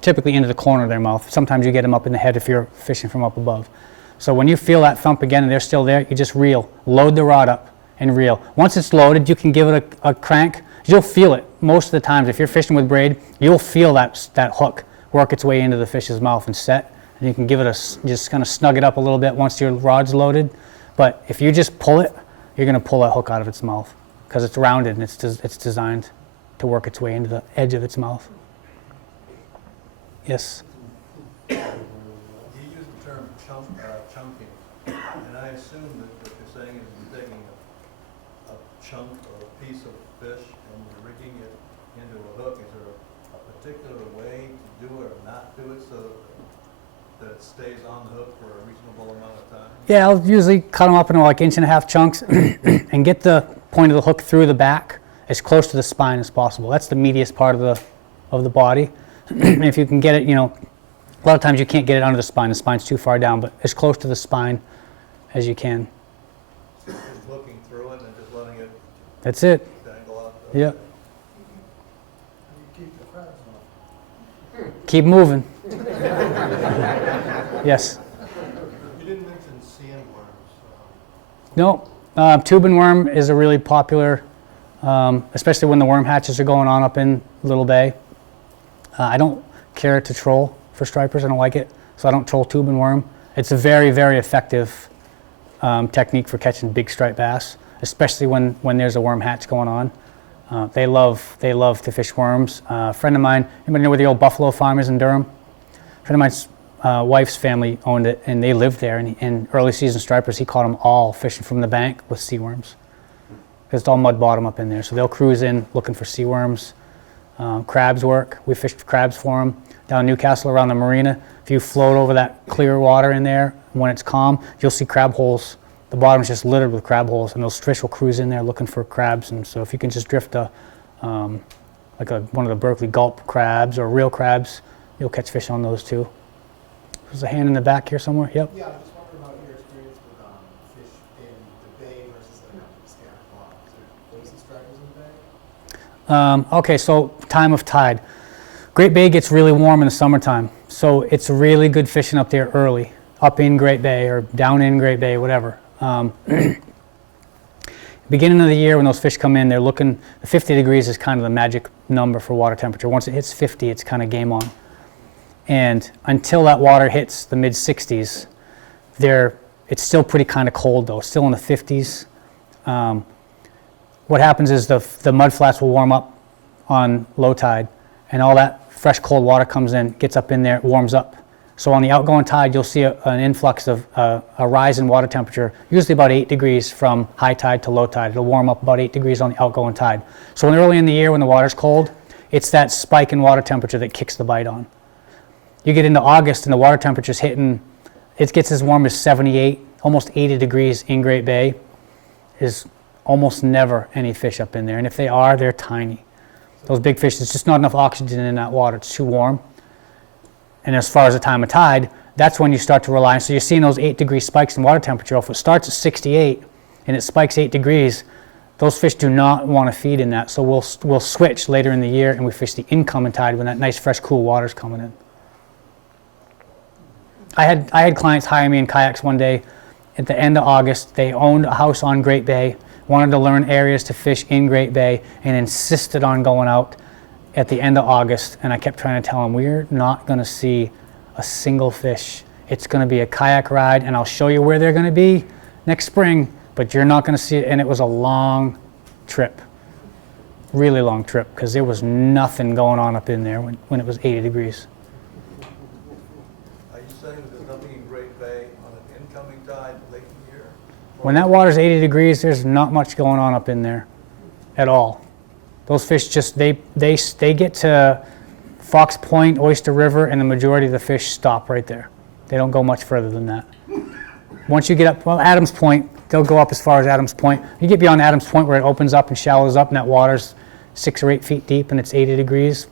typically into the corner of their mouth. Sometimes you get them up in the head if you're fishing from up above. So when you feel that thump again and they're still there, you just reel. Load the rod up and reel. Once it's loaded, you can give it a crank. You'll feel it most of the times. If you're fishing with braid, you'll feel that hook work its way into the fish's mouth and set. And you can give it just kind of snug it up a little bit once your rod's loaded. But if you just pull it, you're going to pull that hook out of its mouth because it's rounded and it's designed to work its way into the edge of its mouth. Yes? You use the term chunking, and I assume that what you're saying is you're taking a chunk or a piece of fish and you're rigging it into a hook. Is there a particular way to do it or not do it so that it stays on the hook for a reasonable amount of time? Yeah, I'll usually cut them up into like 1.5 chunks and get the point of the hook through the back as close to the spine as possible. That's the meatiest part of the body. And if you can get it, a lot of times you can't get it under the spine. The spine's too far down, but as close to the spine as you can. Just looking through it and just letting it That's it. dangle out. Yeah. You keep the crabs off. Keep moving. Yes. You didn't mention sandworms. No. Tube and worm is a really popular, especially when the worm hatches are going on up in Little Bay. I don't care to troll for stripers. I don't like it, so I don't troll tube and worm. It's a very, very effective technique for catching big striped bass, especially when there's a worm hatch going on. They love to fish worms. A friend of mine, anybody know where the old Buffalo Farm is in Durham? A friend of mine's wife's family owned it, and they lived there. And in early season stripers, he caught them all fishing from the bank with sea worms. Because it's all mud bottom up in there. So they'll cruise in looking for sea worms. Crabs work. We fished crabs for them down in Newcastle around the marina. If you float over that clear water in there, when it's calm, you'll see crab holes. The bottom's just littered with crab holes, and those fish will cruise in there looking for crabs. And so if you can just drift one of the Berkeley gulp crabs or real crabs, you'll catch fish on those too. There's a hand in the back here somewhere. Yep. Yeah, I just wondering about your experience with fish in the bay versus like a scattered pond. Is there decent stripers in the bay? Okay, so time of tide. Great Bay gets really warm in the summertime, so it's really good fishing up there early, up in Great Bay or down in Great Bay, whatever. Beginning of the year when those fish come in, they're looking, 50 degrees is kind of the magic number for water temperature. Once it hits 50, it's kind of game on. And until that water hits the mid-60s, it's still pretty kind of cold though, still in the 50s. What happens is the mud flats will warm up on low tide, and all that fresh cold water comes in, gets up in there, warms up. So on the outgoing tide, you'll see an influx of a rise in water temperature, usually about 8 degrees from high tide to low tide. It'll warm up about 8 degrees on the outgoing tide. So early in the year when the water's cold, it's that spike in water temperature that kicks the bite on. You get into August and the water temperature's hitting, it gets as warm as 78, almost 80 degrees in Great Bay. There's almost never any fish up in there, and if they are, they're tiny. Those big fish, there's just not enough oxygen in that water. It's too warm. And as far as the time of tide, that's when you start to rely. So you're seeing those 8-degree spikes in water temperature. If it starts at 68 and it spikes 8 degrees, those fish do not want to feed in that. So we'll switch later in the year and we fish the incoming tide when that nice, fresh, cool water's coming in. I had clients hire me in kayaks one day at the end of August. They owned a house on Great Bay, wanted to learn areas to fish in Great Bay, and insisted on going out at the end of August. And I kept trying to tell them, we're not going to see a single fish. It's going to be a kayak ride, and I'll show you where they're going to be next spring, but you're not going to see it. And it was a long trip, really long trip, because there was nothing going on up in there when it was 80 degrees. Are you saying that there's nothing in Great Bay on an incoming tide late in the year? When that water's 80 degrees, there's not much going on up in there at all. Those fish just, they get to Fox Point, Oyster River, and the majority of the fish stop right there. They don't go much further than that. Once you get up, well, Adams Point, they'll go up as far as Adams Point. You get beyond Adams Point where it opens up and shallows up and that water's 6 or 8 feet deep and it's 80 degrees,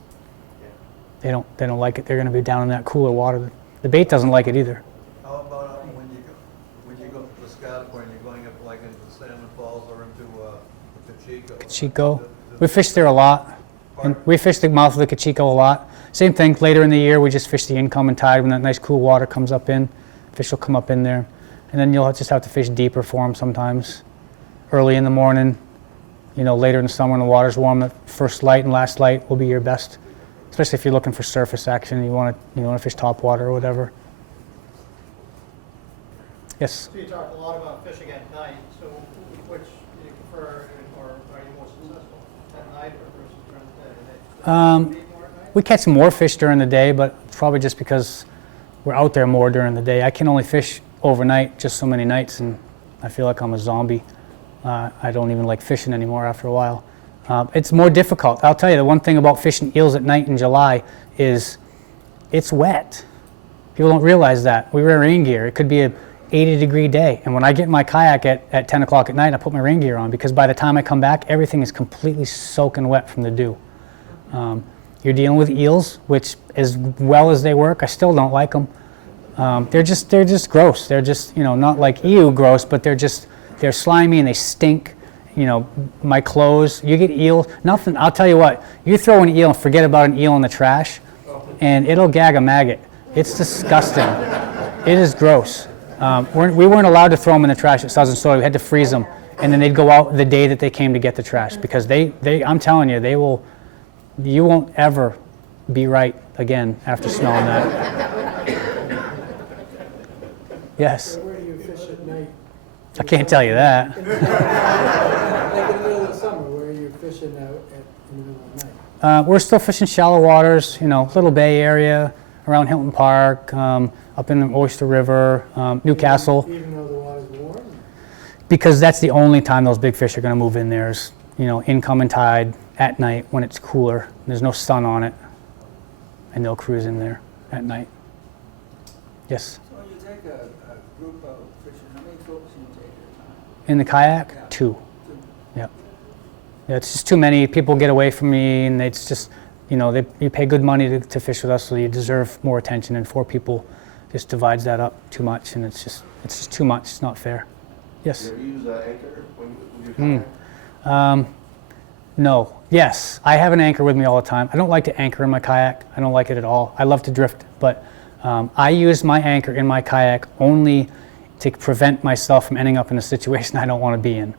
they don't like it. They're going to be down in that cooler water. The bait doesn't like it either. How about when you go to Piscataqua and you're going up like into Salmon Falls or into the Cachico? Cachico. We fish there a lot. And we fish the mouth of the Cachico a lot. Same thing, later in the year, we just fish the incoming tide when that nice cool water comes up in. Fish will come up in there. And then you'll just have to fish deeper for them sometimes. Early in the morning, later in the summer when the water's warm, the first light and last light will be your best. Especially if you're looking for surface action, you want to fish top water or whatever. Yes? So you talk a lot about fishing at night, so which do you prefer, or are you more successful at night or versus during the day? We catch more fish during the day, but probably just because we're out there more during the day. I can only fish overnight just so many nights, and I feel like I'm a zombie. I don't even like fishing anymore after a while. It's more difficult. I'll tell you, the one thing about fishing eels at night in July is it's wet. People don't realize that. We wear rain gear. It could be a 80-degree day. And when I get in my kayak at 10 o'clock at night, I put my rain gear on because by the time I come back, everything is completely soaking wet from the dew. You're dealing with eels, which as well as they work, I still don't like them. They're just gross. They're just, not like ew gross, but they're slimy and they stink. My clothes, you get eel, nothing, I'll tell you what, you throw an eel and forget about an eel in the trash, and it'll gag a maggot. It's disgusting. It is gross. We weren't allowed to throw them in the trash at Southern Soil. We had to freeze them, and then they'd go out the day that they came to get the trash, because I'm telling you, you won't ever be right again after smelling that. Yes? Where do you fish at night? I can't tell you that. Like in the middle of the summer, where are you fishing out in the middle of the night? We're still fishing shallow waters, Little Bay area, around Hilton Park, up in the Oyster River, Newcastle. Even though the water's warm? Because that's the only time those big fish are going to move in there is, incoming tide at night when it's cooler. There's no sun on it, and they'll cruise in there at night. Yes? So when you take a group of fishing, how many folks do you take at a time? In the kayak? Yeah. 2. Yep. Yeah, it's just too many. People get away from me, and it's just, you pay good money to fish with us, so you deserve more attention, and 4 people just divides that up too much, and it's just too much. It's not fair. Yes? Do you use an anchor when you kayak? No. Yes, I have an anchor with me all the time. I don't like to anchor in my kayak. I don't like it at all. I love to drift, but I use my anchor in my kayak only to prevent myself from ending up in a situation I don't want to be in.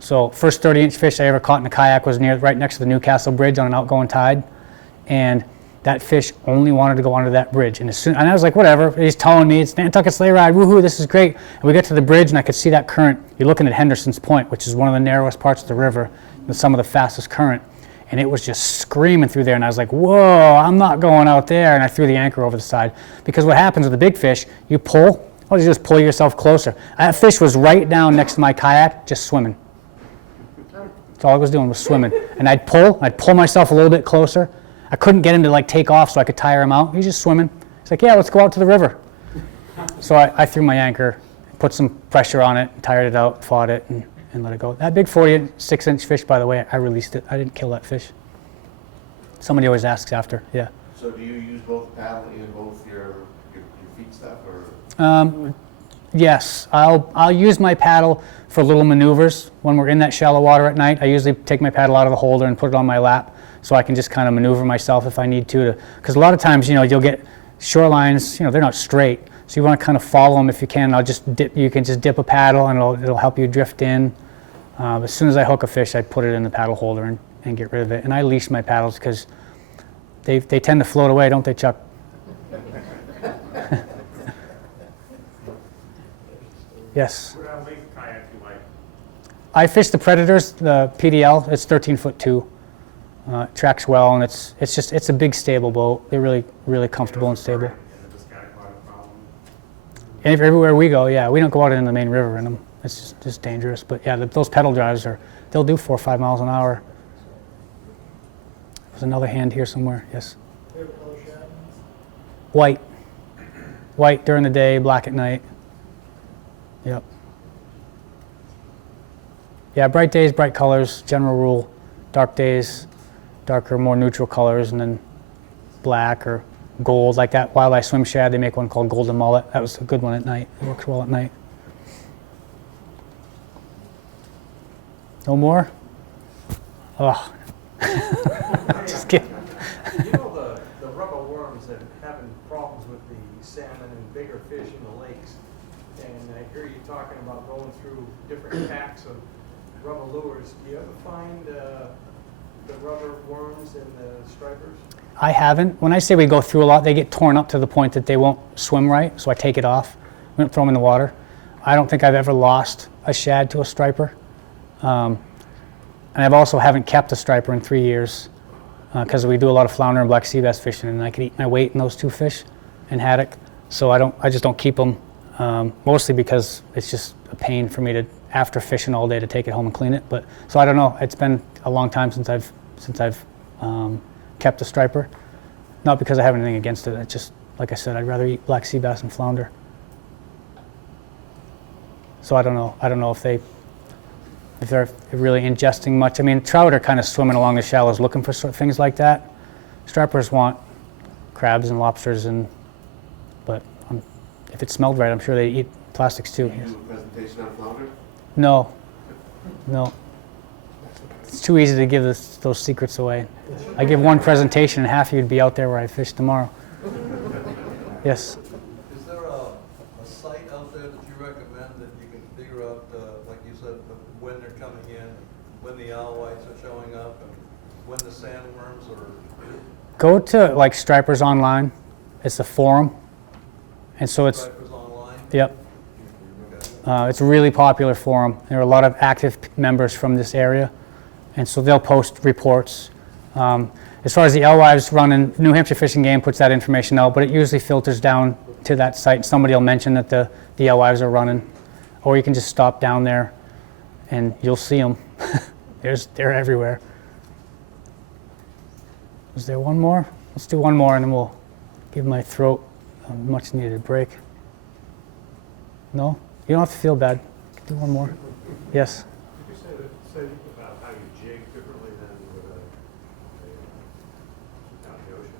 So first 30-inch fish I ever caught in a kayak was right next to the Newcastle Bridge on an outgoing tide, and that fish only wanted to go under that bridge. And I was like, whatever, he's towing me, it's Nantucket sleigh ride, woohoo, this is great. And we got to the bridge and I could see that current. You're looking at Henderson's Point, which is one of the narrowest parts of the river, with some of the fastest current. And it was just screaming through there, and I was like, whoa, I'm not going out there. And I threw the anchor over the side. Because what happens with the big fish, you pull, all you do is pull yourself closer. That fish was right down next to my kayak, just swimming. That's all I was doing, was swimming. And I'd pull myself a little bit closer. I couldn't get him to take off so I could tire him out. He's just swimming. He's like, yeah, let's go out to the river. So I threw my anchor, put some pressure on it, tired it out, fought it, and let it go. That big 46-inch fish, by the way, I released it. I didn't kill that fish. Somebody always asks after, yeah. So do you use both paddle and both your feet stuff, or? Yes, I'll use my paddle for little maneuvers. When we're in that shallow water at night, I usually take my paddle out of the holder and put it on my lap so I can just kind of maneuver myself if I need to. Because a lot of times, you'll get shorelines, they're not straight. So you want to kind of follow them if you can. You can just dip a paddle and it'll help you drift in. As soon as I hook a fish, I put it in the paddle holder and get rid of it. And I leash my paddles because they tend to float away, don't they, Chuck? Yes? What length kayak do you like? I fish the Predators, the PDL. It's 13-foot 2. Tracks well, and it's a big stable boat. They're really, really comfortable and stable. And everywhere we go, yeah, we don't go out in the main river in them. It's just dangerous. But yeah, those pedal drives they'll do 4 or 5 miles an hour. There's another hand here somewhere. Yes. White. White during the day, black at night. Yep. Yeah, bright days, bright colors, general rule. Dark days, darker, more neutral colors, and then black or gold, like that Wildlife Swim Shad. They make one called Golden Mullet. That was a good one at night. It works well at night. No more? Oh. Just kidding. You know the rubber worms that are having problems with the salmon and bigger fish in the lakes, and I hear you talking about going through different packs of rubber lures. Do you ever find the rubber worms and the stripers? I haven't. When I say we go through a lot, they get torn up to the point that they won't swim right, so I take it off. We don't throw them in the water. I don't think I've ever lost a shad to a striper. And I've also haven't kept a striper in 3 years because we do a lot of flounder and black sea bass fishing, and I could eat my weight in those two fish and haddock. So I just don't keep them, mostly because it's just a pain for me to, after fishing all day, to take it home and clean it. But so I don't know. It's been a long time since I've kept a striper. Not because I have anything against it. It's just, like I said, I'd rather eat black sea bass and flounder. So I don't know. I don't know if they're really ingesting much. I mean, trout are kind of swimming along the shallows looking for things like that. Stripers want crabs and lobsters, but if it smelled right, I'm sure they eat plastics too. Do you do a presentation on flounder? No. It's too easy to give those secrets away. I give one presentation and half of you'd be out there where I fish tomorrow. Yes? Is there a site out there that you recommend that you can figure out, like you said, when they're coming in, when the alewites are showing up, and when the sandworms are? Go to like Stripers Online. It's a forum. And so it's... Stripers Online? Yep. It's a really popular forum. There are a lot of active members from this area. And so they'll post reports. As far as the alewives running, New Hampshire Fish and Game puts that information out, but it usually filters down to that site. Somebody will mention that the alewives are running. Or you can just stop down there and you'll see them. They're everywhere. Is there one more? Let's do one more and then we'll give my throat a much needed break. No? You don't have to feel bad. Do one more. Yes? Did you say about how you jig differently than with out in the ocean?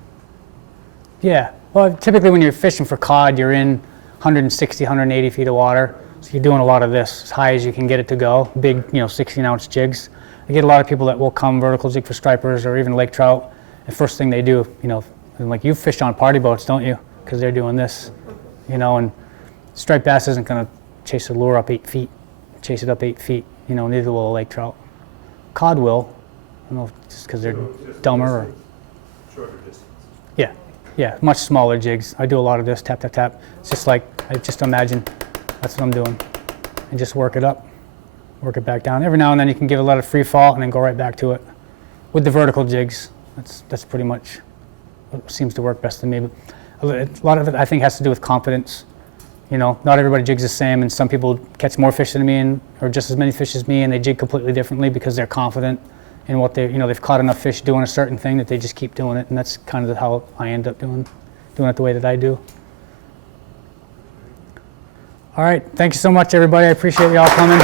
Yeah. Well, typically when you're fishing for cod, you're in 160, 180 feet of water. So you're doing a lot of this as high as you can get it to go. Big, 16-ounce jigs. I get a lot of people that will come vertical jig for stripers or even lake trout. And first thing they do, and like you fish on party boats, don't you? Because they're doing this, and striped bass isn't going to chase the lure up 8 feet, chase it up 8 feet. Neither will a lake trout. Cod will. I don't know, just because they're dumber or. Shorter distance. Yeah, much smaller jigs. I do a lot of this, tap, tap, tap. It's just like, I just imagine that's what I'm doing. And just work it up, work it back down. Every now and then you can give it a lot of free fall and then go right back to it. With the vertical jigs, that's pretty much what seems to work best to me. But a lot of it, I think, has to do with confidence. Not everybody jigs the same, and some people catch more fish than me, or just as many fish as me, and they jig completely differently because they're confident in what they've caught enough fish doing a certain thing that they just keep doing it, and that's kind of how I end up doing it the way that I do. All right, thank you so much, everybody. I appreciate you all coming.